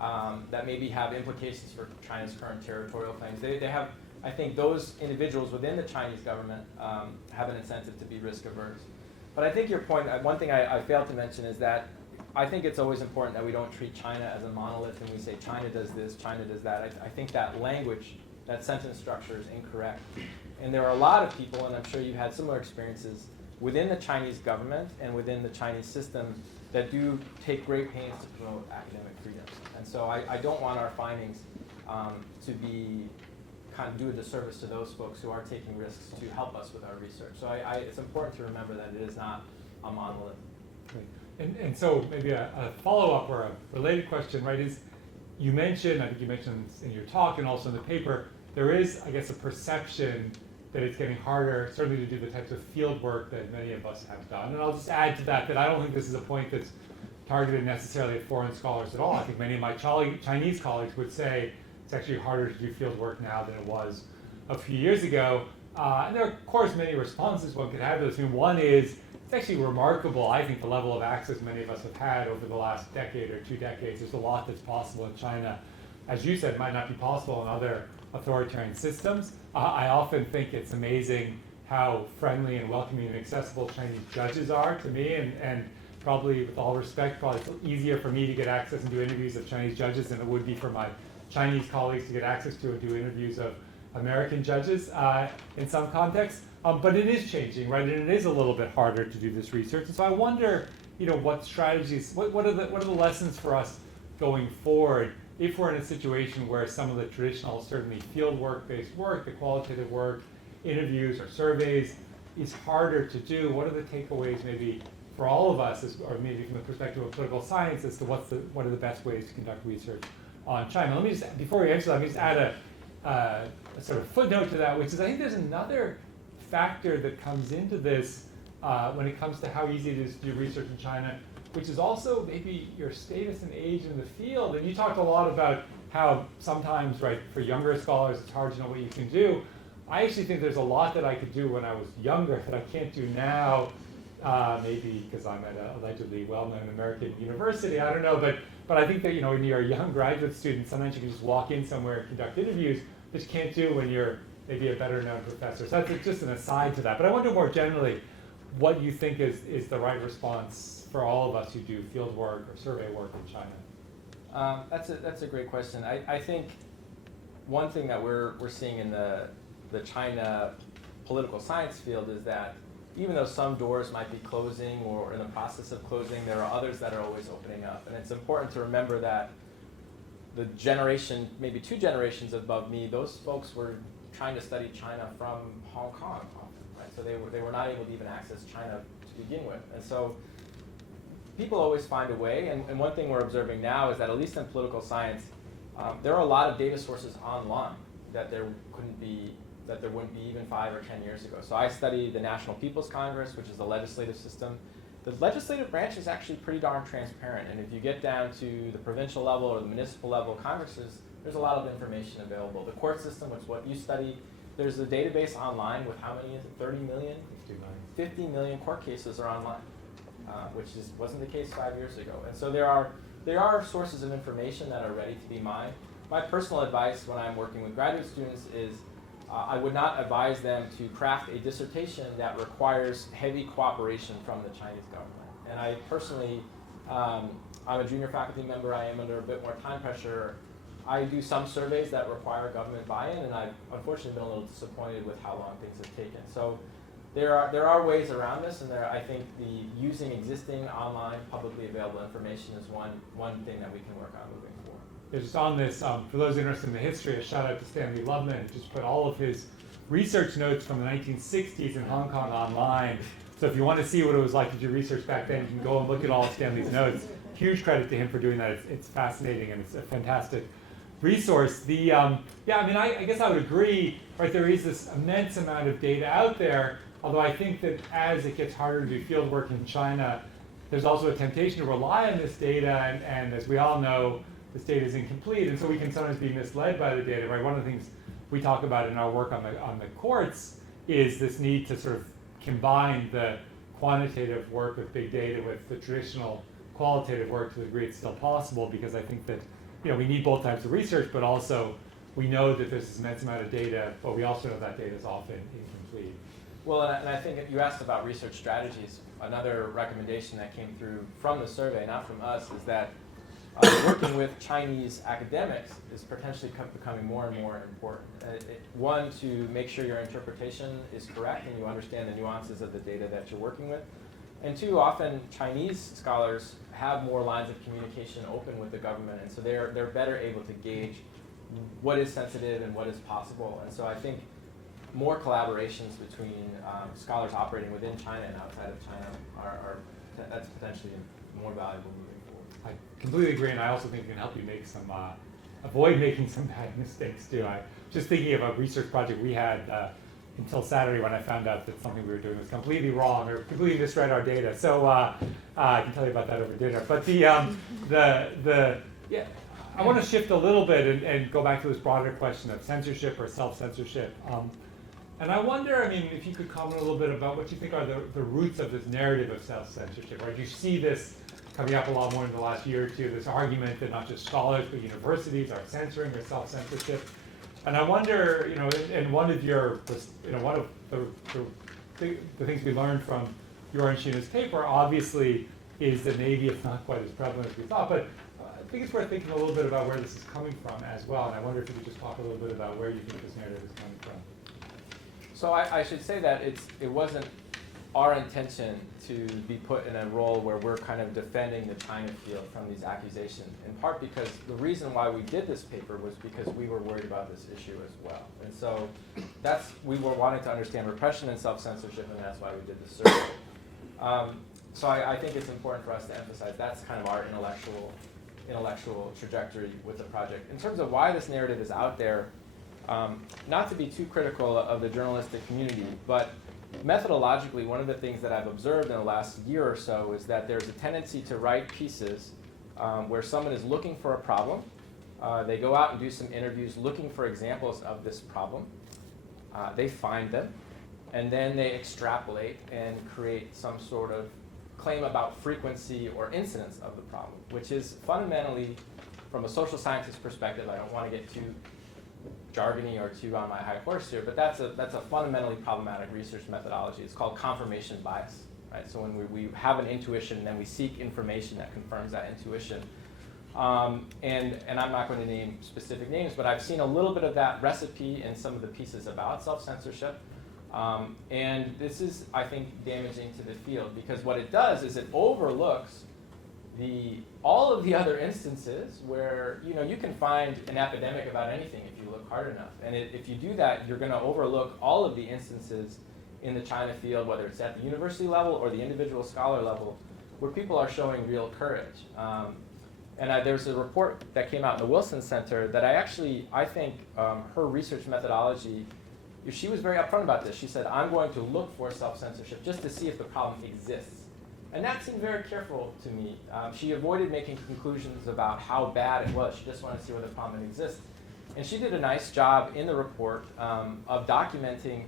that maybe have implications for China's current territorial claims. They have, I think those individuals within the Chinese government have an incentive to be risk averse. But I think your point, one thing I failed to mention is that I think it's always important that we don't treat China as a monolith and we say China does this, China does that. I think that language, that sentence structure is incorrect. And there are a lot of people, and I'm sure you've had similar experiences, within the Chinese government and within the Chinese system that do take great pains to promote academic freedoms. And so I don't want our findings to be kind of do a disservice to those folks who are taking risks to help us with our research. So it's important to remember that it is not a monolith. Great. And so maybe a follow-up or a related question, right, is you mentioned, I think you mentioned in your talk and also in the paper, there is, I guess, a perception that it's getting harder, certainly to do the types of field work that many of us have done. And I'll just add to that I don't think this is a point that's targeted necessarily at foreign scholars at all. I think many of my Chinese colleagues would say it's actually harder to do field work now than it was a few years ago. And there are, of course, many responses one could have to this. I mean, one is, it's actually remarkable, I think, the level of access many of us have had over the last decade or 2 decades. There's a lot that's possible in China. As you said, might not be possible in other authoritarian systems. I often think it's amazing how friendly and welcoming and accessible Chinese judges are to me, and probably, with all respect, probably it's easier for me to get access and do interviews of Chinese judges than it would be for my Chinese colleagues to get access to and do interviews of American judges in some contexts. But it is changing, right? And it is a little bit harder to do this research. And so I wonder, what strategies, what are the lessons for us going forward if we're in a situation where some of the traditional, certainly field work-based work, the qualitative work, interviews or surveys, is harder to do? What are the takeaways maybe for all of us, or maybe from the perspective of political science, as to what are the best ways to conduct research on China? Let me just, before we answer that, let me just add a sort of footnote to that, which is I think there's another factor that comes into this when it comes to how easy it is to do research in China, which is also maybe your status and age in the field. And you talked a lot about how sometimes, right, for younger scholars, it's hard to know what you can do. I actually think there's a lot that I could do when I was younger that I can't do now, maybe because I'm at a allegedly well-known American university, I don't know, but I think that, when you're a young graduate student, sometimes you can just walk in somewhere and conduct interviews, which you can't do when you're maybe a better known professor. So that's just an aside to that. But I wonder more generally what you think is the right response for all of us who do field work or survey work in China. That's a great question. I think one thing that we're seeing in the China political science field is that even though some doors might be closing or in the process of closing, there are others that are always opening up. And it's important to remember that the generation, maybe 2 generations above me, those folks were trying to study China from Hong Kong often, right? So they were not able to even access China to begin with. And so people always find a way, and one thing we're observing now is that at least in political science, there are a lot of data sources online that there wouldn't be even 5 or 10 years ago. So I study the National People's Congress, which is the legislative system. The legislative branch is actually pretty darn transparent, and if you get down to the provincial level or the municipal level Congresses, there's a lot of information available. The court system, which is what you study, there's a database online with how many is it, 30 million? 50 million court cases are online, which wasn't the case 5 years ago. And so there are sources of information that are ready to be mined. My personal advice when I'm working with graduate students is I would not advise them to craft a dissertation that requires heavy cooperation from the Chinese government. And I personally, I'm a junior faculty member, I am under a bit more time pressure. I do some surveys that require government buy-in, and I've unfortunately been a little disappointed with how long things have taken. So there are ways around this, and I think using existing online publicly available information is one thing that we can work on moving forward. Just on this, for those interested in the history, a shout out to Stanley Liebman, who just put all of his research notes from the 1960s in Hong Kong online. So if you want to see what it was like to do research back then, you can go and look at all of Stanley's notes. Huge credit to him for doing that. It's fascinating and it's a fantastic resource. I guess I would agree, right, there is this immense amount of data out there, although I think that as it gets harder to do field work in China, there's also a temptation to rely on this data, and as we all know, this data is incomplete, and so we can sometimes be misled by the data, right? One of the things we talk about in our work on the courts is this need to sort of combine the quantitative work with big data with the traditional qualitative work to the degree it's still possible, because I think that we need both types of research, but also we know that there's this immense amount of data, but we also know that data is often incomplete. Well, and I think you asked about research strategies. Another recommendation that came through from the survey, not from us, is that working with Chinese academics is potentially becoming more and more important. One, to make sure your interpretation is correct and you understand the nuances of the data that you're working with. And two, often Chinese scholars have more lines of communication open with the government, and so they're better able to gauge what is sensitive and what is possible. And so I think more collaborations between scholars operating within China and outside of China that's potentially more valuable moving forward. I completely agree, and I also think it can help you make some, avoid making some bad mistakes too. I just thinking of a research project we had until Saturday when I found out that something we were doing was completely wrong or completely misread our data. So I can tell you about that over dinner. But I want to shift a little bit and go back to this broader question of censorship or self-censorship. And I wonder, if you could comment a little bit about what you think are the roots of this narrative of self-censorship, right? You see this coming up a lot more in the last year or two, this argument that not just scholars but universities are censoring or self-censorship. And I wonder, in one of your, one of the things we learned from your and Sheena's paper, obviously, is that maybe it's not quite as prevalent as we thought, but I think it's worth thinking a little bit about where this is coming from as well. And I wonder if you could just talk a little bit about where you think this narrative is coming from. So I should say that it wasn't our intention to be put in a role where we're kind of defending the China field from these accusations, in part because the reason why we did this paper was because we were worried about this issue as well. And so we were wanting to understand repression and self-censorship, and that's why we did the survey. So I think it's important for us to emphasize that's kind of our intellectual trajectory with the project. In terms of why this narrative is out there, not to be too critical of the journalistic community, but methodologically, one of the things that I've observed in the last year or so is that there's a tendency to write pieces where someone is looking for a problem. They go out and do some interviews looking for examples of this problem. They find them, and then they extrapolate and create some sort of claim about frequency or incidence of the problem, which is fundamentally, from a social scientist perspective, I don't want to get too jargony or too on my high horse here, but that's a fundamentally problematic research methodology. It's called confirmation bias, right? So when we have an intuition, then we seek information that confirms that intuition. And I'm not going to name specific names, but I've seen a little bit of that recipe in some of the pieces about self-censorship. And this is, I think, damaging to the field, because what it does is it overlooks all of the other instances where you can find an epidemic about anything if you look hard enough. And if you do that, you're going to overlook all of the instances in the China field, whether it's at the university level or the individual scholar level, where people are showing real courage. There's a report that came out in the Wilson Center that I think her research methodology, she was very upfront about this. She said, I'm going to look for self-censorship just to see if the problem exists. And that seemed very careful to me. She avoided making conclusions about how bad it was. She just wanted to see whether the problem exists. And she did a nice job in the report of documenting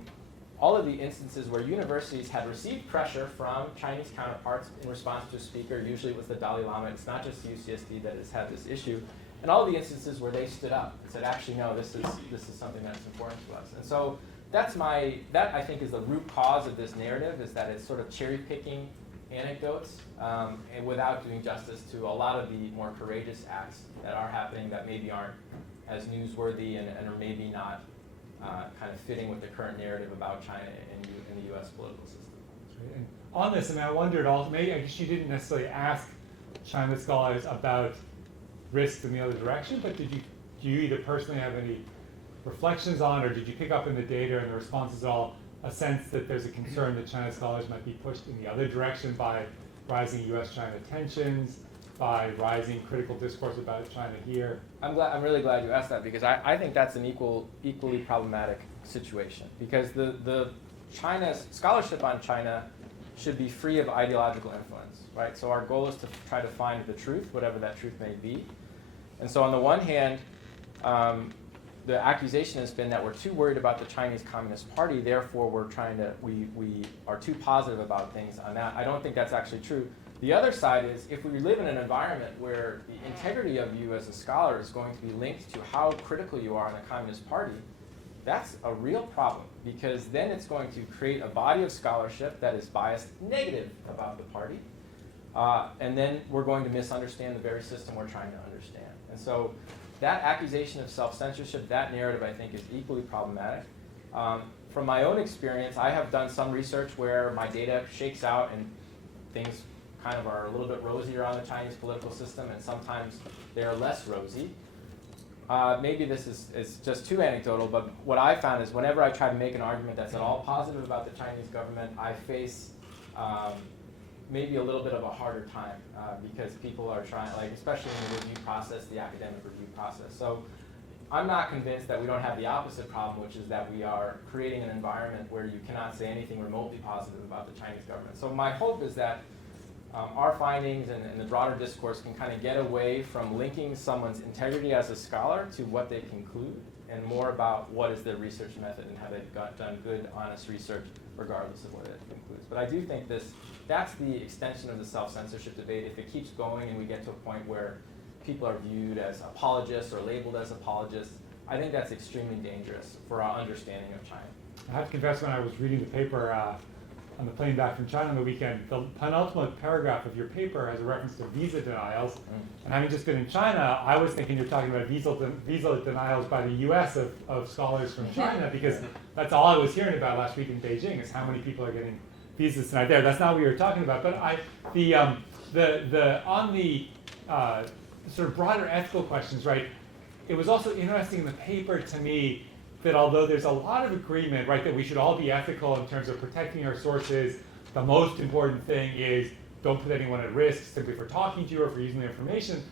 all of the instances where universities had received pressure from Chinese counterparts in response to a speaker. Usually it was the Dalai Lama. It's not just UCSD that has had this issue. And all of the instances where they stood up and said, actually, no, this is something that's important to us. And so that I think is the root cause of this narrative, is that it's sort of cherry picking anecdotes and without doing justice to a lot of the more courageous acts that are happening that maybe aren't as newsworthy and are maybe not kind of fitting with the current narrative about China in the U.S. political system. And on this, I wondered also, maybe I guess you didn't necessarily ask China scholars about risks in the other direction, but do you either personally have any reflections on, or did you pick up in the data and the responses at all a sense that there's a concern that China scholars might be pushed in the other direction by rising U.S.-China tensions, by rising critical discourse about China here? I'm really glad you asked that, because I think that's an equally problematic situation, because the China's scholarship on China should be free of ideological influence, right? So our goal is to try to find the truth, whatever that truth may be. And so on the one hand, the accusation has been that we're too worried about the Chinese Communist Party, therefore we are too positive about things on that. I don't think that's actually true. The other side is if we live in an environment where the integrity of you as a scholar is going to be linked to how critical you are in the Communist Party, that's a real problem, because then it's going to create a body of scholarship that is biased negative about the party, and then we're going to misunderstand the very system we're trying to understand. And so that accusation of self-censorship, that narrative, I think, is equally problematic. From my own experience, I have done some research where my data shakes out and things kind of are a little bit rosier on the Chinese political system, and sometimes they are less rosy. Maybe this is just too anecdotal, but what I found is whenever I try to make an argument that's at all positive about the Chinese government, I face maybe a little bit of a harder time because people are trying, like especially in the review process, the academic review process. So I'm not convinced that we don't have the opposite problem, which is that we are creating an environment where you cannot say anything remotely positive about the Chinese government. So my hope is that our findings and the broader discourse can kind of get away from linking someone's integrity as a scholar to what they conclude, and more about what is their research method and how they've done good, honest research, regardless of what it concludes. But I do think that's the extension of the self-censorship debate. If it keeps going and we get to a point where people are viewed as apologists or labeled as apologists, I think that's extremely dangerous for our understanding of China. I have to confess, when I was reading the paper on the plane back from China on the weekend, the penultimate paragraph of your paper has a reference to visa denials. And having just been in China, I was thinking you're talking about visa denials by the US of scholars from China, because that's all I was hearing about last week in Beijing, is how many people are getting visas tonight there. That's not what we were talking about. But on the sort of broader ethical questions, right, it was also interesting in the paper to me that although there's a lot of agreement, right, that we should all be ethical in terms of protecting our sources, the most important thing is don't put anyone at risk simply for talking to you or for using the information,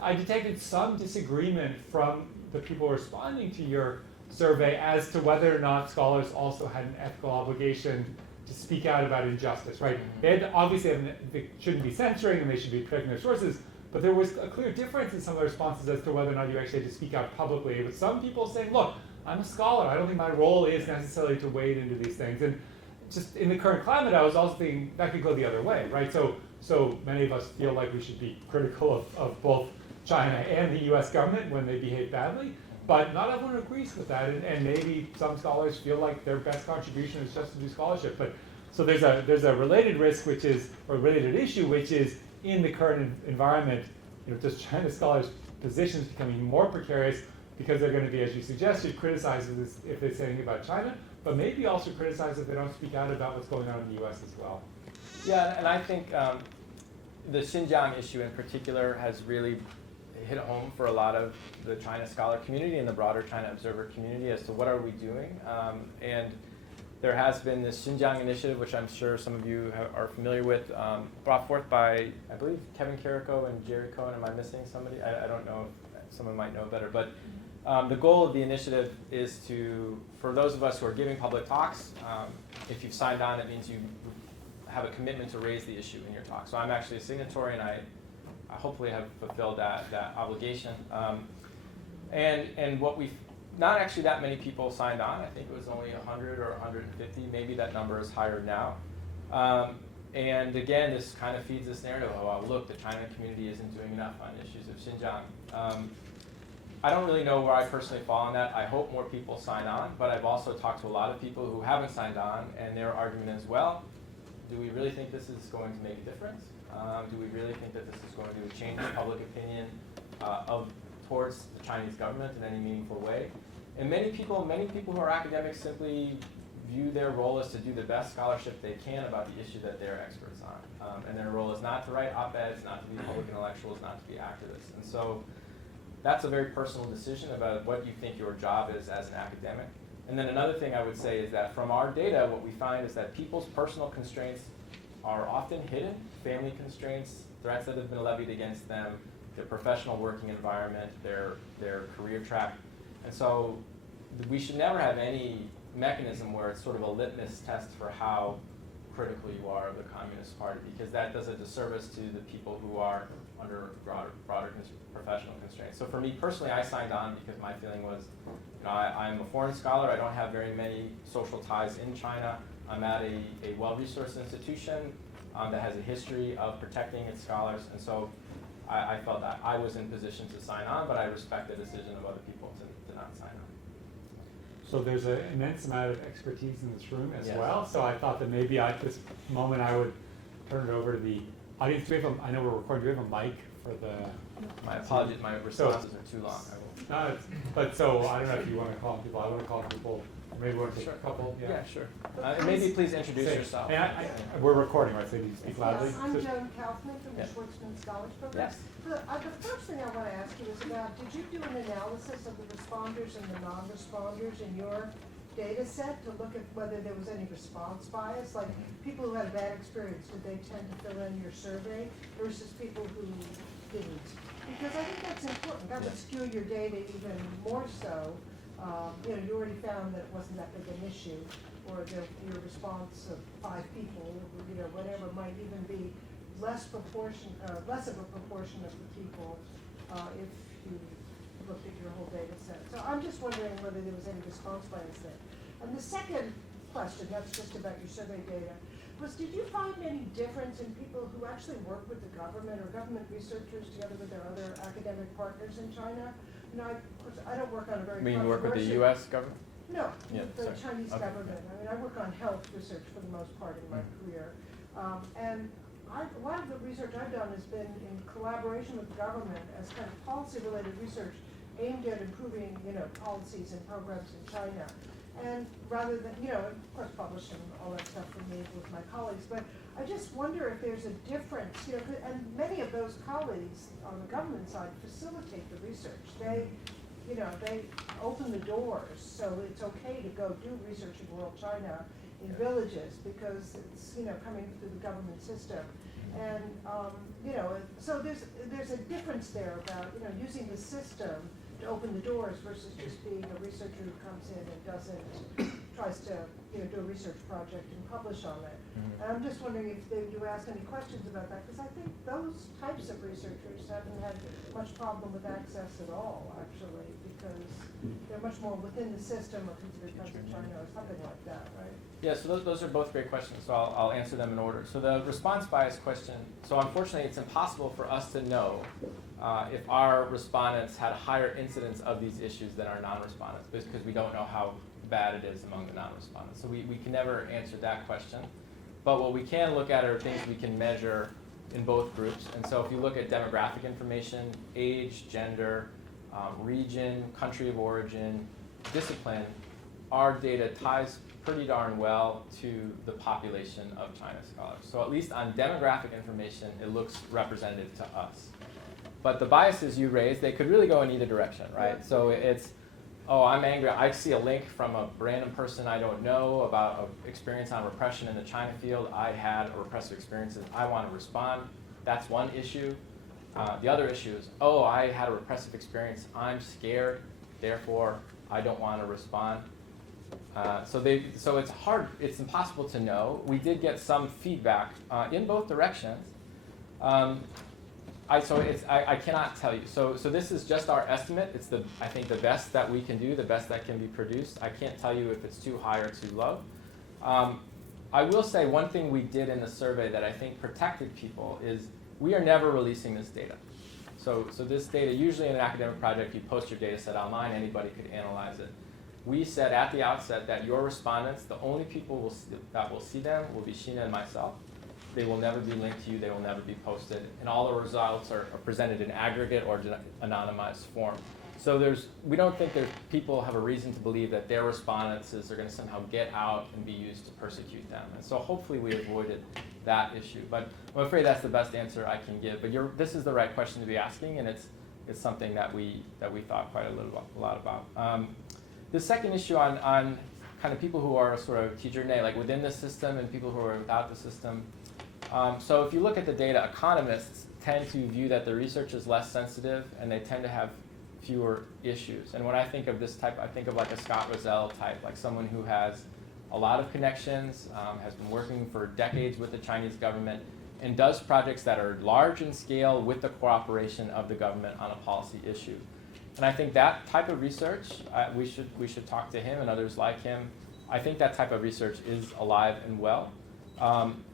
I detected some disagreement from the people responding to your survey as to whether or not scholars also had an ethical obligation to speak out about injustice, right? They shouldn't be censoring and they should be protecting their sources, but there was a clear difference in some of the responses as to whether or not you actually had to speak out publicly. With some people saying, look, I'm a scholar. I don't think my role is necessarily to wade into these things. And just in the current climate, I was also thinking that could go the other way, right? So many of us feel like we should be critical of both China and the US government when they behave badly, but not everyone agrees with that. And maybe some scholars feel like their best contribution is just to do scholarship. But so there's a related risk, or related issue, which is in the current environment, does China scholars' positions becoming more precarious because they're going to be, as you suggested, criticized if they say anything about China, but maybe also criticized if they don't speak out about what's going on in the US as well. Yeah, and I think the Xinjiang issue in particular has really hit home for a lot of the China scholar community and the broader China observer community as to what are we doing. And there has been this Xinjiang initiative, which I'm sure some of you are familiar with, brought forth by, I believe, Kevin Carrico and Jerry Cohen. Am I missing somebody? I don't know if someone might know better. But the goal of the initiative is for those of us who are giving public talks, if you've signed on, it means you have a commitment to raise the issue in your talk. So I'm actually a signatory, and I hopefully have fulfilled that obligation. And what not actually that many people signed on. I think it was only 100 or 150. Maybe that number is higher now. And again, this kind of feeds this narrative of, look, the China community isn't doing enough on issues of Xinjiang. I don't really know where I personally fall on that. I hope more people sign on, but I've also talked to a lot of people who haven't signed on, and their argument is, well, do we really think this is going to make a difference? Do we really think that this is going to change public opinion towards the Chinese government in any meaningful way? And many people who are academics simply view their role as to do the best scholarship they can about the issue that they're experts on. And their role is not to write op-eds, not to be public intellectuals, not to be activists. And so that's a very personal decision about what you think your job is as an academic. And then another thing I would say is that from our data, what we find is that people's personal constraints are often hidden, family constraints, threats that have been levied against them, their professional working environment, their career track. And so we should never have any mechanism where it's sort of a litmus test for how critical you are of the Communist Party, because that does a disservice to the people who are under broader professional constraints. So for me personally, I signed on because my feeling was, I'm a foreign scholar, I don't have very many social ties in China, I'm at a well-resourced institution, that has a history of protecting its scholars, and so I felt that I was in position to sign on, but I respect the decision of other people to not sign on. So there's an immense amount of expertise in this room as Yes. well. So I thought that maybe at this moment I would turn it over to the audience. I know we're recording. Do we have a mic for the? My apologies, my responses are too long. I will. But so I don't know if you want to call on people. I want to call on people. Or maybe we want to take Sure. a couple. Yeah, sure. Maybe please introduce Say- yourself. And we're recording, right? So you speak loudly. Yes, I'm Just- Joan Kaufman from the Yeah. Schwartzman Scholars Program. Yes. The first thing I want to ask you is about, did you do an analysis of the responders and the non-responders in your data set to look at whether there was any response bias? Like people who had a bad experience, did they tend to fill in your survey versus people who didn't? Because I think that's important. That would skew your data even more so. You already found that it wasn't that big an issue, or your response of 5 people, whatever, might even be less of a proportion of the people if you looked at your whole data set. So I'm just wondering whether there was any response bias there. And the second question, that's just about your survey data, was did you find any difference in people who actually work with the government or government researchers together with their other academic partners in China? Of course, I don't work on a very You mean you work with the controversial- U.S. government? No, Yeah, with the sorry. Chinese Okay. government. I mean, I work on health research for the most part in my career. And a lot of the research I've done has been in collaboration with the government as kind of policy-related research aimed at improving, policies and programs in China. And rather than, of course, published and all that stuff for me with my colleagues, but I just wonder if there's a difference, and many of those colleagues on the government side facilitate the research. They open the doors, so it's okay to go do research in rural China in villages because it's, coming through the government system. And, so there's a difference there about, using the system to open the doors versus just being a researcher who comes in and tries to, do a research project and publish on it. Mhm. And I'm just wondering if you ask any questions about that, because I think those types of researchers haven't had much problem with access at all, actually, because they're much more within the system or considered country China or something like that, right? Yeah, so those are both great questions, so I'll answer them in order. So the response bias question, so unfortunately it's impossible for us to know if our respondents had a higher incidence of these issues than our non-respondents, because we don't know how bad it is among the non-respondents. So we can never answer that question. But what we can look at are things we can measure in both groups. And so if you look at demographic information, age, gender, region, country of origin, discipline, our data ties pretty darn well to the population of China scholars. So at least on demographic information, it looks representative to us. But the biases you raised, they could really go in either direction, right? Yeah. So it's, oh, I'm angry. I see a link from a random person I don't know about an experience on repression in the China field. I had a repressive experience. I want to respond. That's one issue. The other issue is, oh, I had a repressive experience. I'm scared. Therefore, I don't want to respond. So it's hard. It's impossible to know. We did get some feedback in both directions. I cannot tell you. So this is just our estimate. It's I think the best that we can do, the best that can be produced. I can't tell you if it's too high or too low. I will say one thing we did in the survey that I think protected people is we are never releasing this data. So this data, usually in an academic project, you post your data set online, anybody could analyze it. We said at the outset that your respondents, the only people that will see them will be Sheena and myself. They will never be linked to you, they will never be posted, and all the results are presented in aggregate or anonymized form. So we don't think people have a reason to believe that their responses are going to somehow get out and be used to persecute them. And so hopefully we avoided that issue. But I'm afraid that's the best answer I can give. But this is the right question to be asking, and it's something that we thought quite a lot about. The second issue on kind of people who are sort of teacher nay, like within the system and people who are without the system. So if you look at the data, economists tend to view that the research is less sensitive and they tend to have fewer issues. And when I think of this type, I think of like a Scott Rozelle type, like someone who has a lot of connections, has been working for decades with the Chinese government, and does projects that are large in scale with the cooperation of the government on a policy issue. And I think that type of research, we should talk to him and others like him. I think that type of research is alive and well.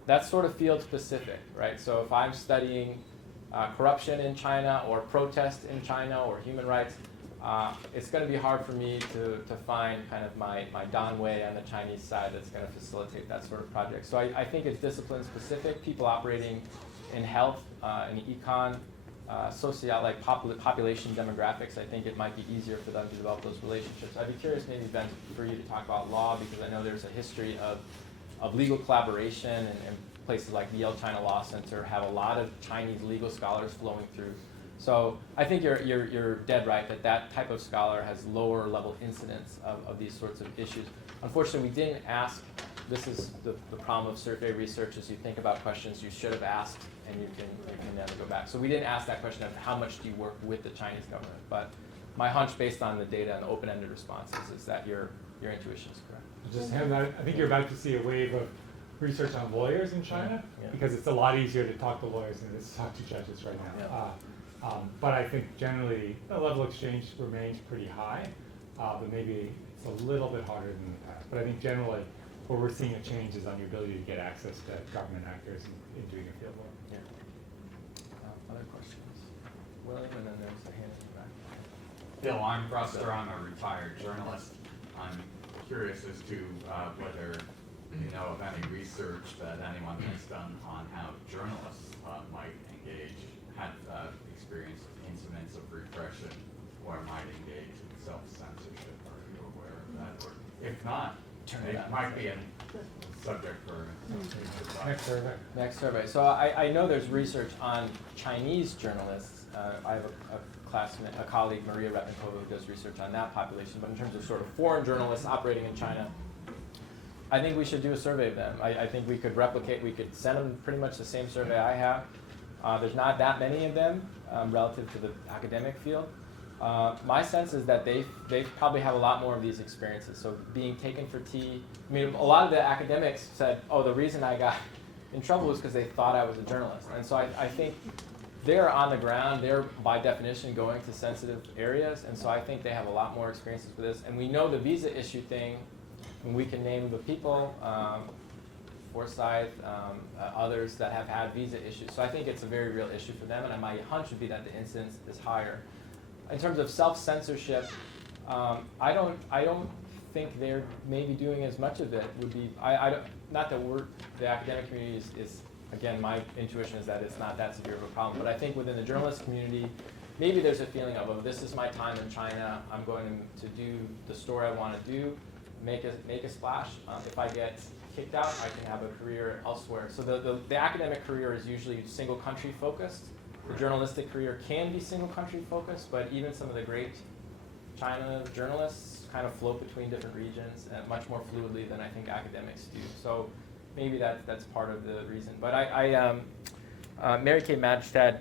That's sort of field specific, right? So if I'm studying corruption in China or protest in China or human rights, it's going to be hard for me to find kind of my Don Wei on the Chinese side that's going to facilitate that sort of project. So I think it's discipline specific. People operating in health, in econ, like population demographics, I think it might be easier for them to develop those relationships. I'd be curious maybe, Ben, for you to talk about law, because I know there's a history of legal collaboration, and places like the Yale China Law Center have a lot of Chinese legal scholars flowing through. So I think you're dead right that type of scholar has lower level incidence of these sorts of issues. Unfortunately, we didn't ask. This is the problem of survey research, is you think about questions you should have asked, and you can never go back. So we didn't ask that question of how much do you work with the Chinese government. But my hunch, based on the data and the open-ended responses, is that your intuition is correct. Just I think you're about to see a wave of research on lawyers in China, Yeah. because it's a lot easier to talk to lawyers than it is to talk to judges right now. Yeah. But I think generally the level of exchange remains pretty high, but maybe it's a little bit harder than the past. But I think generally where we're seeing a change is on your ability to get access to government actors in doing a field work. Yeah. Other questions? William, and then there's a hand in the back. Bill, I'm Ruster. I'm a retired journalist. I'm curious as to whether you know of any research that anyone has done on how journalists might engage, have experienced incidents of repression, or might engage in self-censorship. Are you aware of that? Or if not, it might be a subject for Next survey. Next survey. So I know there's research on Chinese journalists. I have a classmate, a colleague, Maria Retnikova, who does research on that population. But in terms of sort of foreign journalists operating in China, I think we should do a survey of them. I think we could replicate, we could send them pretty much the same survey I have. There's not that many of them relative to the academic field. My sense is that they probably have a lot more of these experiences. So being taken for tea, I mean, a lot of the academics said, oh, the reason I got in trouble was because they thought I was a journalist. And so I think they're on the ground, they're by definition going to sensitive areas, and so I think they have a lot more experiences with this. And we know the visa issue thing, and we can name the people, Forsyth, others that have had visa issues. So I think it's a very real issue for them, and my hunch would be that the incidence is higher. In terms of self-censorship, I don't think they're maybe doing as much of it. Would be not that the academic community is again, my intuition is that it's not that severe of a problem. But I think within the journalist community, maybe there's a feeling of, oh, this is my time in China. I'm going to do the story I want to do, make a splash. If I get kicked out, I can have a career elsewhere. So the academic career is usually single country focused. The journalistic career can be single country focused, but even some of the great China journalists kind of float between different regions much more fluidly than I think academics do. So maybe that's part of the reason. But Mary Kay Madstad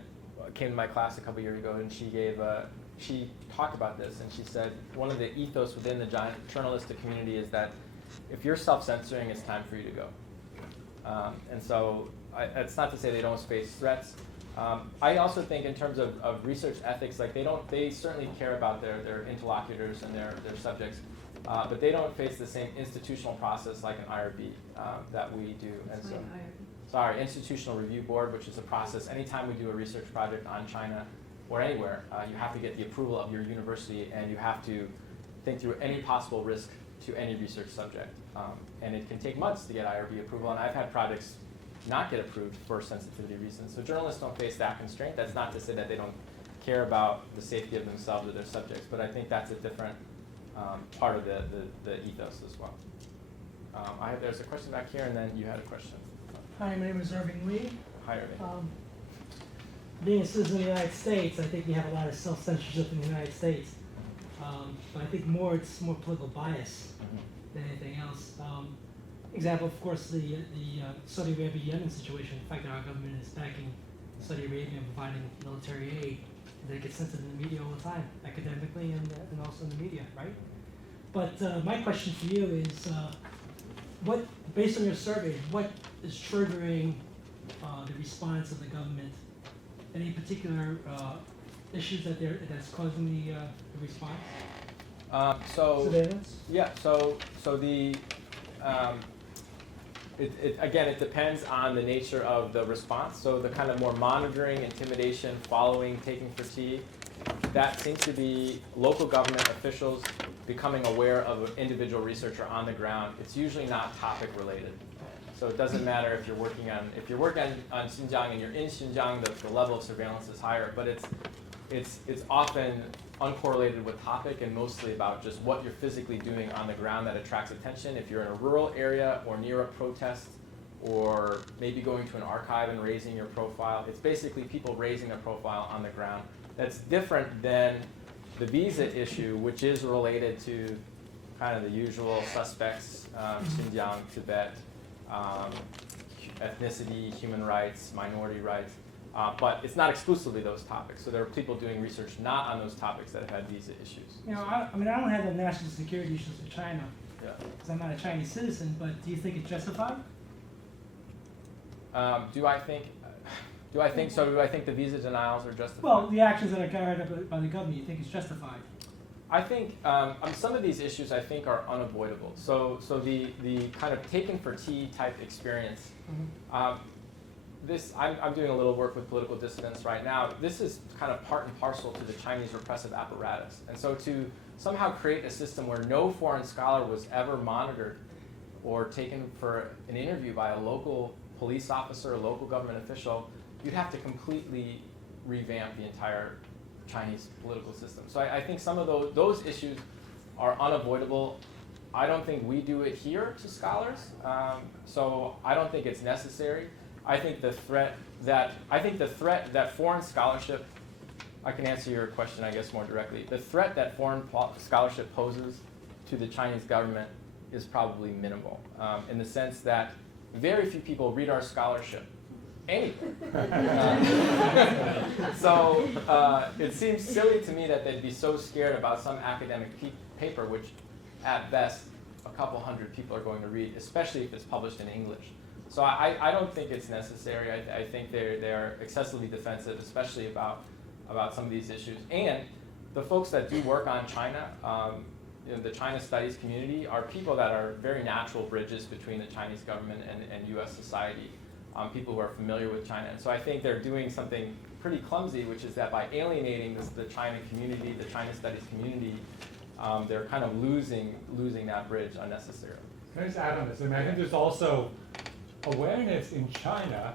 came to my class a couple years ago, and she talked about this, and she said one of the ethos within the journalistic community is that if you're self-censoring, it's time for you to go. And so it's not to say they don't face threats. I also think in terms of research ethics, like they certainly care about their interlocutors and their subjects, but they don't face the same institutional process like an IRB that we do. And so, sorry, Institutional Review Board, which is a process. Anytime we do a research project on China or anywhere, you have to get the approval of your university, and you have to think through any possible risk to any research subject. And it can take months to get IRB approval, and I've had projects not get approved for sensitivity reasons. So journalists don't face that constraint. That's not to say that they don't care about the safety of themselves or their subjects, but I think that's a different part of the ethos as well. There's a question back here, and then you had a question. Hi, my name is Irving Lee. Hi, Irving. Being a citizen of the United States, I think we have a lot of self-censorship in the United States. But I think it's more political bias than anything else. Example, of course, the Saudi Arabia-Yemen situation. The fact that our government is backing Saudi Arabia and providing military aid, that gets censored in the media all the time, academically and also in the media, right? But my question for you is, based on your survey, what is triggering the response of the government? Any particular issues that's causing the response? So Surveillance? yeah, so the Again, it depends on the nature of the response. So the kind of more monitoring, intimidation, following, taking for tea, that seems to be local government officials becoming aware of an individual researcher on the ground. It's usually not topic related. So it doesn't matter if you're working on Xinjiang and you're in Xinjiang, the level of surveillance is higher, but it's often uncorrelated with topic and mostly about just what you're physically doing on the ground that attracts attention. If you're in a rural area or near a protest or maybe going to an archive and raising your profile, it's basically people raising their profile on the ground. That's different than the visa issue, which is related to kind of the usual suspects, Xinjiang, Tibet, ethnicity, human rights, minority rights. But it's not exclusively those topics. So there are people doing research not on those topics that have had visa issues. You know, I don't have the national security issues with China Yeah. because I'm not a Chinese citizen. But do you think it's justified? Do I think the visa denials are justified? Well, the actions that are carried out by the government, you think it's justified? I think some of these issues I think are unavoidable. So the kind of taken for tea type experience. I'm doing a little work with political dissidents right now. This is kind of part and parcel to the Chinese repressive apparatus. And so to somehow create a system where no foreign scholar was ever monitored or taken for an interview by a local police officer, a local government official, you'd have to completely revamp the entire Chinese political system. So I think some of those issues are unavoidable. I don't think we do it here to scholars, so I don't think it's necessary. I think the threat that foreign scholarship, I can answer your question, I guess, more directly. The threat that foreign scholarship poses to the Chinese government is probably minimal, in the sense that very few people read our scholarship anyway. So it seems silly to me that they'd be so scared about some academic paper, which at best a couple hundred people are going to read, especially if it's published in English. So I don't think it's necessary. I think they're excessively defensive, especially about some of these issues. And the folks that do work on China, the China studies community, are people that are very natural bridges between the Chinese government and U.S. society, people who are familiar with China. And so I think they're doing something pretty clumsy, which is that by alienating the China community, the China studies community, they're kind of losing that bridge unnecessarily. Can I just add on this? I mean, I think there's also awareness in China,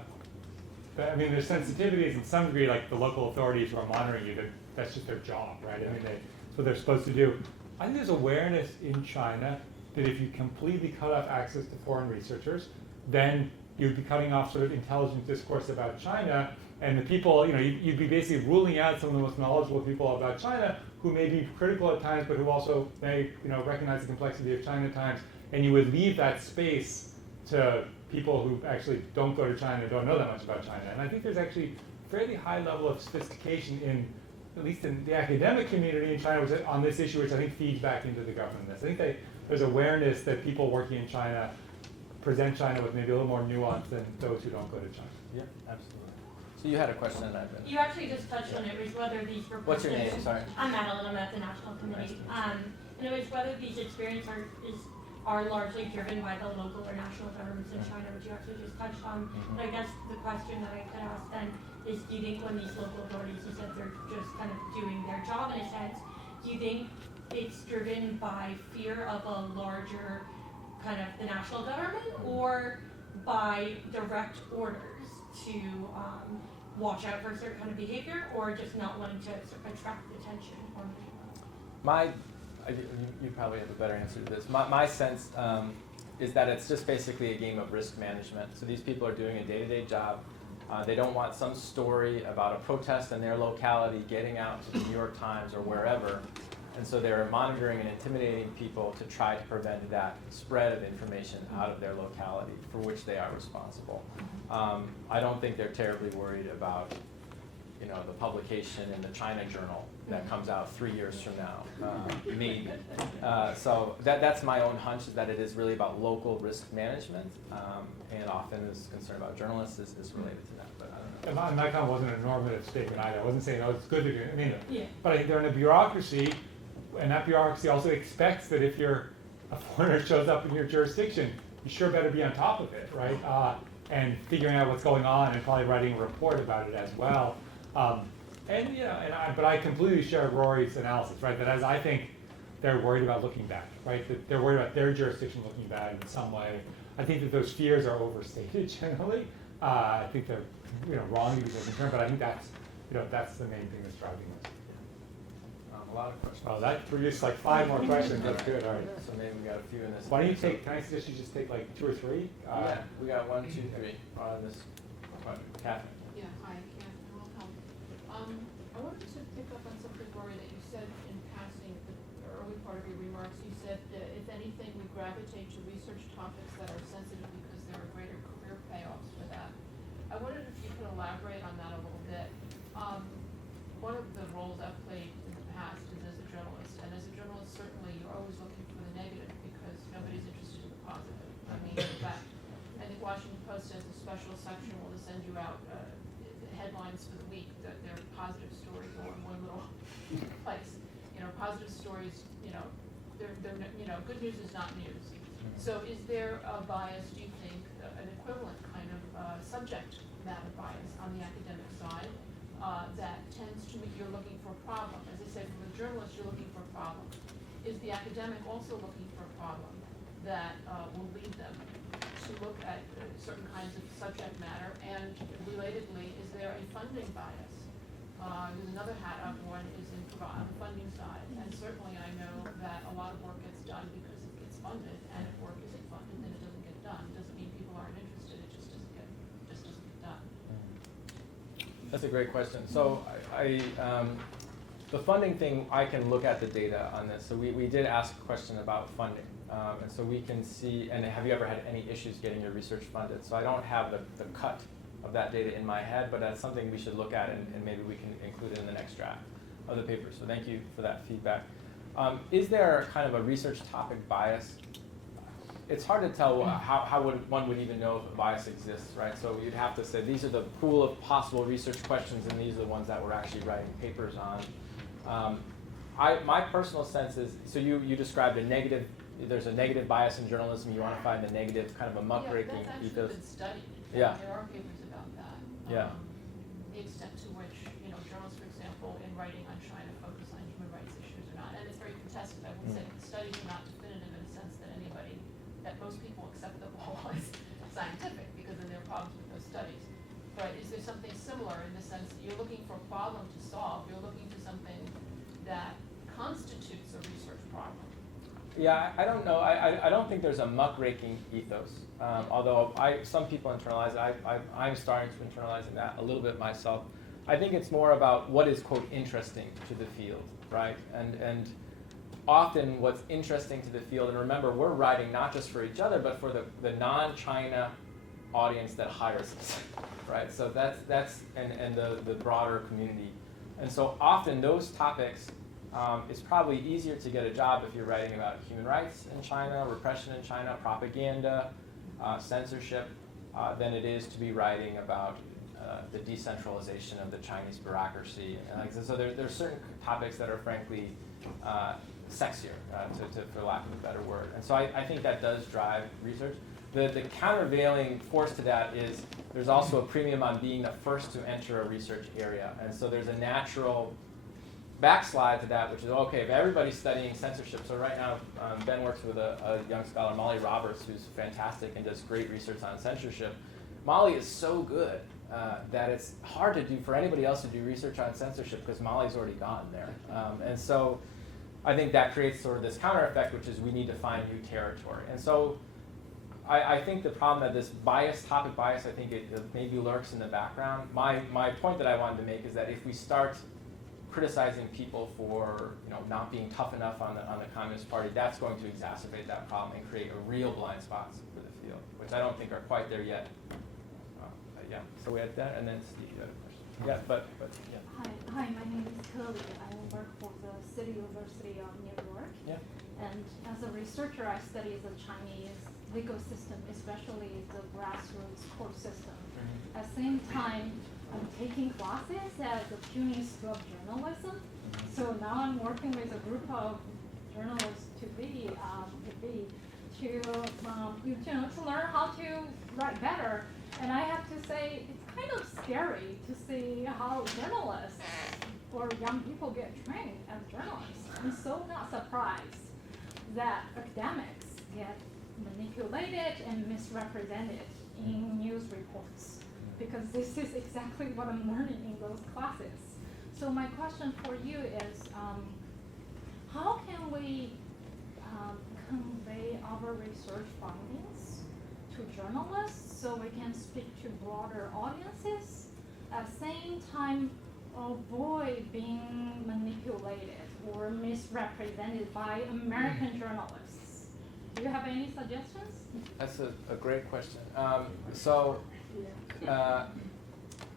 but I mean, there's sensitivities in some degree, like the local authorities who are monitoring you, that's just their job, right? I mean, that's what they're supposed to do. I think there's awareness in China that if you completely cut off access to foreign researchers, then you'd be cutting off sort of intelligent discourse about China, and the people, you'd be basically ruling out some of the most knowledgeable people about China who may be critical at times, but who also may, recognize the complexity of China at times, and you would leave that space to people who actually don't go to China, don't know that much about China. And I think there's actually a fairly high level of sophistication at least in the academic community in China, on this issue, which I think feeds back into the government. I think there's awareness that people working in China present China with maybe a little more nuance than those who don't go to China. Yeah, absolutely. So you had a question, and I've been. You actually just touched on it, was whether these repressive. What's your name? Sorry. I'm Madeline. I'm at the National Committee. And it was whether these experiences are largely driven by the local or national governments in China, which you actually just touched on. But I guess the question that I could ask then is, do you think when these local authorities, you said they're just kind of doing their job in a sense, do you think it's driven by fear of a larger kind of the national government, or by direct orders to watch out for a certain kind of behavior, or just not wanting to attract attention? Or you probably have a better answer to this. My sense is that it's just basically a game of risk management. So these people are doing a day-to-day job. They don't want some story about a protest in their locality getting out to the New York Times or wherever. And so they're monitoring and intimidating people to try to prevent that spread of information out of their locality for which they are responsible. I don't think they're terribly worried about the publication in the China Journal that comes out 3 years from now, maybe. So that's my own hunch, is that it is really about local risk management, and often is concern about journalists is related to that, but I don't know. And my comment wasn't a normative statement either. I wasn't saying, it's good to do it. I mean, yeah. But I think they're in a bureaucracy, and that bureaucracy also expects that if a foreigner shows up in your jurisdiction, you sure better be on top of it, right? And figuring out what's going on and probably writing a report about it as well. But I completely share Rory's analysis, right? That as I think they're worried about looking bad, right? That they're worried about their jurisdiction looking bad in some way. I think that those fears are overstated generally. I think they're wrong to be so concerned, but I think that's the main thing that's driving this. A lot of questions. Oh, that produced like 5 more questions. That's good. All right. So maybe we got a few in this. Why don't you take? Can I suggest you just take like 2 or 3? Yeah, we got 1, 2, 3 on this question. Catherine. Yeah, hi, Catherine, welcome. I wanted to pick up on something, Rory, that you said in passing at the early part of your remarks. You said that if anything, we gravitate to research topics that are sensitive because there are greater career payoffs for that. I wondered if you could elaborate on that a little bit. One of the roles I've played in the past is as a journalist, and as a journalist, certainly you're always looking for the negative because nobody's interested in the positive. I mean, in fact, I think Washington Post has a special section where they send you out headlines for the week that they're positive stories all in one little place. Positive stories, they're good news is not news. So is there a bias, do you think, an equivalent kind of subject matter bias on the academic side that tends to make you're looking for a problem? As I said, from a journalist, you're looking for a problem. Is the academic also looking for a problem that will lead them to look at certain kinds of subject matter? And relatedly, is there a funding bias? There's another hat I've worn is on the funding side, and certainly I know that a lot of work gets done because it gets funded, and if work isn't funded, then it doesn't get done. It doesn't mean people aren't interested; it just doesn't get done. That's a great question. So the funding thing, I can look at the data on this. So we did ask a question about funding. And so we can see, and have you ever had any issues getting your research funded? So I don't have the cut of that data in my head, but that's something we should look at, and maybe we can include it in the next draft of the paper. So thank you for that feedback. Is there kind of a research topic bias? It's hard to tell how one would even know if a bias exists, right? So you'd have to say these are the pool of possible research questions, and these are the ones that we're actually writing papers on. My personal sense is, so you described a negative. There's a negative bias in journalism. You want to find the negative, kind of a muckraking that's actually ethos. been studied. Yeah. There are papers about that. Yeah. The extent to which, journalists, for example, in writing on China focus on human rights issues or not. And it's very contested. I would say that the studies are not definitive in the sense that most people accept them all as scientific because of their problems with those studies. But is there something similar in the sense that you're looking for a problem to solve? You're looking for something that constitutes a research problem. Yeah, I don't know. I don't think there's a muckraking ethos. Although some people internalize it. I'm starting to internalize that a little bit myself. I think it's more about what is, quote, interesting to the field, right? And often what's interesting to the field, and remember, we're writing not just for each other, but for the non-China audience that hires us, right? So that's and the broader community. And so often those topics, it's probably easier to get a job if you're writing about human rights in China, repression in China, propaganda, censorship, than it is to be writing about the decentralization of the Chinese bureaucracy. And so there's certain topics that are frankly sexier, for lack of a better word. And so I think that does drive research. The countervailing force to that is there's also a premium on being the first to enter a research area. And so there's a natural backslide to that, which is, okay, if everybody's studying censorship, so right now Ben works with a young scholar, Molly Roberts, who's fantastic and does great research on censorship. Molly is so good that it's hard to do for anybody else to do research on censorship because Molly's already gotten there. And so I think that creates sort of this counter effect, which is we need to find new territory. And so I think the problem that this topic bias, I think it maybe lurks in the background. My point that I wanted to make is that if we start criticizing people for not being tough enough on the Communist Party, that's going to exacerbate that problem and create a real blind spots for the field, which I don't think are quite there yet. Yeah, so we had that, and then Steve, you had a question. Yeah, but yeah. Hi, my name is Curly. I work for the City University of New York. Yeah. And as a researcher, I study the Chinese legal system, especially the grassroots court system. Mm-hmm. At the same time, I'm taking classes at the CUNY School of Journalism. So now I'm working with a group of journalists to be to learn how to write better. And I have to say, it's kind of scary to see how journalists or young people get trained as journalists. I'm so not surprised that academics get manipulated and misrepresented in news reports, because this is exactly what I'm learning in those classes. So my question for you is, how can we convey our research findings to journalists so we can speak to broader audiences, at the same time avoid being manipulated or misrepresented by American journalists? Do you have any suggestions? That's a great question.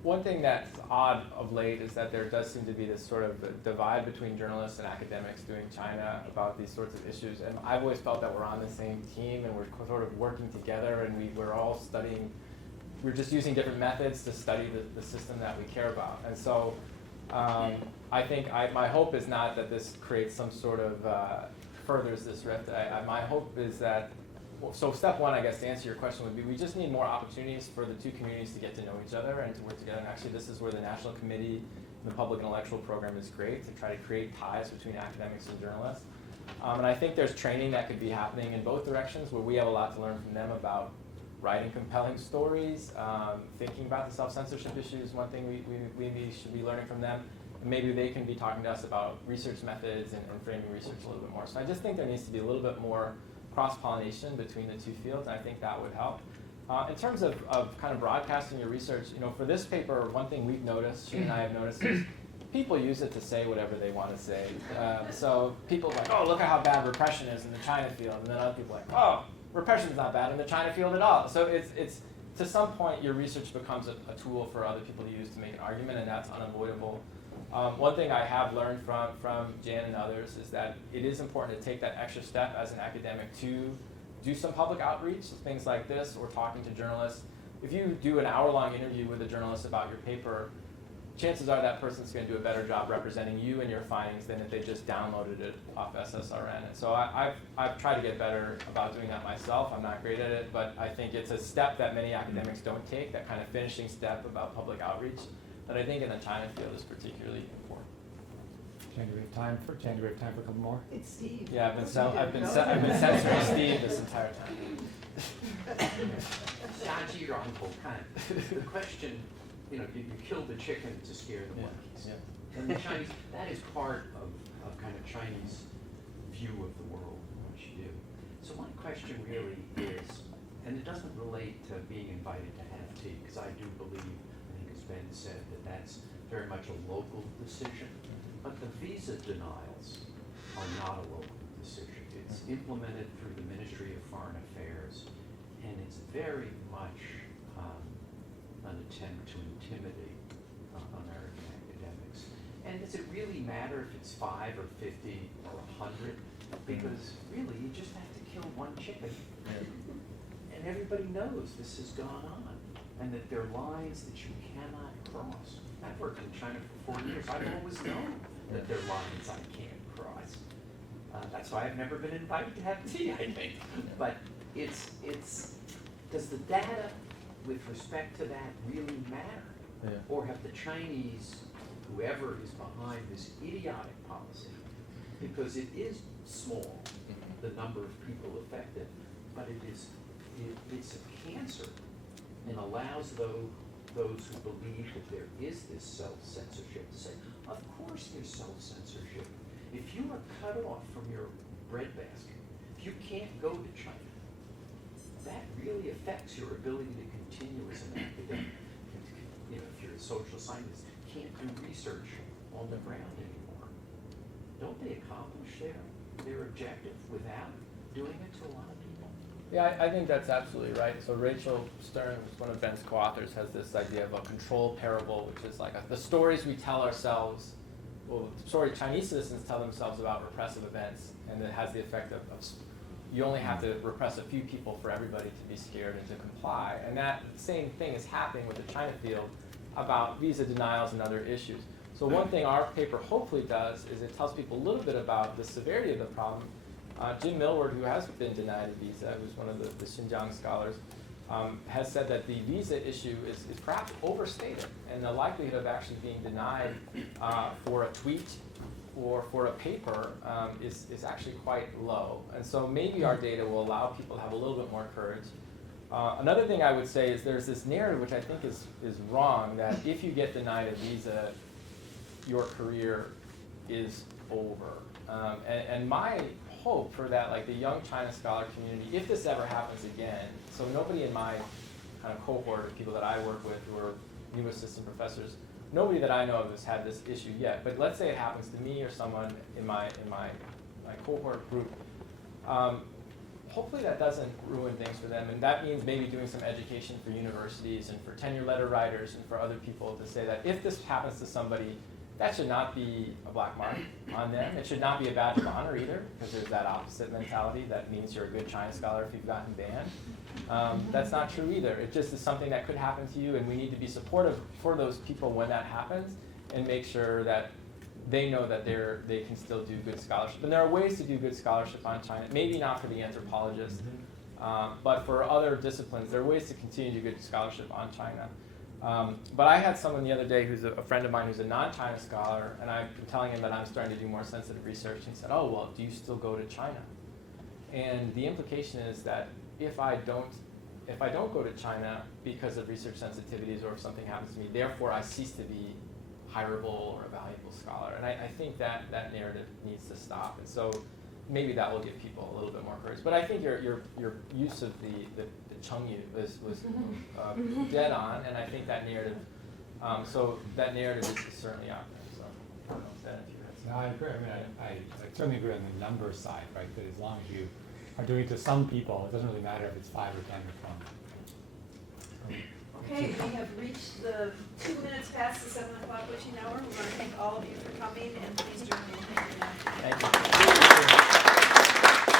One thing that's odd of late is that there does seem to be this sort of divide between journalists and academics doing China about these sorts of issues. And I've always felt that we're on the same team and we're sort of working together, and we're all studying, we're just using different methods to study the system that we care about. And so I think my hope is not that this creates some sort of furthers this rift. My hope is that, so step one, I guess, to answer your question would be, we just need more opportunities for the two communities to get to know each other and to work together. And actually, this is where the National Committee and the Public Intellectual Program is great, to try to create ties between academics and journalists. And I think there's training that could be happening in both directions, where we have a lot to learn from them about writing compelling stories, thinking about the self-censorship issues. One thing we should be learning from them. And maybe they can be talking to us about research methods and framing research a little bit more. So I just think there needs to be a little bit more cross-pollination between the two fields, and I think that would help. In terms of kind of broadcasting your research, for this paper, one thing we've noticed, Sheena and I have noticed, is people use it to say whatever they want to say. So people are like, oh, look at how bad repression is in the China field, and then other people are like, oh, repression's not bad in the China field at all. So it's to some point, your research becomes a tool for other people to use to make an argument, and that's unavoidable. One thing I have learned from Jan and others is that it is important to take that extra step as an academic to do some public outreach, things like this, or talking to journalists. If you do an hour-long interview with a journalist about your paper, chances are that person's going to do a better job representing you and your findings than if they just downloaded it off SSRN. And so I've tried to get better about doing that myself. I'm not great at it, but I think it's a step that many academics don't take, that kind of finishing step about public outreach, that I think in the China field is particularly important. Jan, do we have time for a couple more? It's Steve. Yeah, I've been censoring Steve this entire time. 瞎鸡让狗看. The question, you kill the chicken to scare the monkeys. Yeah. And the Chinese, that is part of kind of Chinese view of the world and what you do. So my question really is, and it doesn't relate to being invited to have tea, because I do believe, I think as Ben said, that that's very much a local decision. But the visa denials are not a local decision. It's implemented through the Ministry of Foreign Affairs, and it's very much an attempt to intimidate American academics. And does it really matter if it's 5 or 50 or 100? Because really, you just have to kill one chicken. And everybody knows this has gone on, and that there are lines that you cannot cross. I've worked in China for 4 years. I've always known that there are lines I can't cross. That's why I've never been invited to have tea, I think. But does the data with respect to that really matter? Yeah. Or have the Chinese, whoever is behind this idiotic policy, because it is small, the number of people affected, but it's a cancer, and allows those who believe that there is this self-censorship to say, of course there's self-censorship. If you are cut off from your breadbasket, if you can't go to China, that really affects your ability to continue as an academic. If you're a social scientist, can't do research on the ground anymore. Don't they accomplish their objective without doing it to a lot of people? Yeah, I think that's absolutely right. So Rachel Stern, who's one of Ben's co-authors, has this idea of a control parable, which is like the stories we tell ourselves, Chinese citizens tell themselves about repressive events, and it has the effect of you only have to repress a few people for everybody to be scared and to comply. And that same thing is happening with the China field about visa denials and other issues. So one thing our paper hopefully does is it tells people a little bit about the severity of the problem, Jim Millward, who has been denied a visa, who's one of the Xinjiang scholars, has said that the visa issue is perhaps overstated, and the likelihood of actually being denied for a tweet or for a paper is actually quite low. And so maybe our data will allow people to have a little bit more courage. Another thing I would say is there's this narrative which I think is wrong, that if you get denied a visa, your career is over. And my hope for that, like the young China scholar community, if this ever happens again, so nobody in my kind of cohort of people that I work with who are new assistant professors, nobody that I know of has had this issue yet. But let's say it happens to me or someone in my cohort group. Hopefully that doesn't ruin things for them, and that means maybe doing some education for universities and for tenure letter writers and for other people to say that if this happens to somebody, that should not be a black mark on them. It should not be a badge of honor either, because there's that opposite mentality that means you're a good China scholar if you've gotten banned. That's not true either. It just is something that could happen to you, and we need to be supportive for those people when that happens and make sure that they know that they can still do good scholarship. And there are ways to do good scholarship on China, maybe not for the anthropologist, but for other disciplines, there are ways to continue to do good scholarship on China. But I had someone the other day who's a friend of mine who's a non-China scholar, and I've been telling him that I'm starting to do more sensitive research, and he said, oh, well, do you still go to China? And the implication is that if I don't go to China because of research sensitivities or if something happens to me, therefore I cease to be hireable or a valuable scholar. And I think that narrative needs to stop. And so maybe that will give people a little bit more courage. But I think your use of the Chengyu was dead on, and I think that narrative, so that narrative is certainly out there. So I don't know if that if you had No, I agree. I mean, I certainly agree on the numbers side, right? That as long as you are doing it to some people, it doesn't really matter if it's 5 or 10 or 20. Okay, we have reached the 2 minutes past the 7 o'clock witching hour. We want to thank all of you for coming, and please join me in thanking them. Thank you.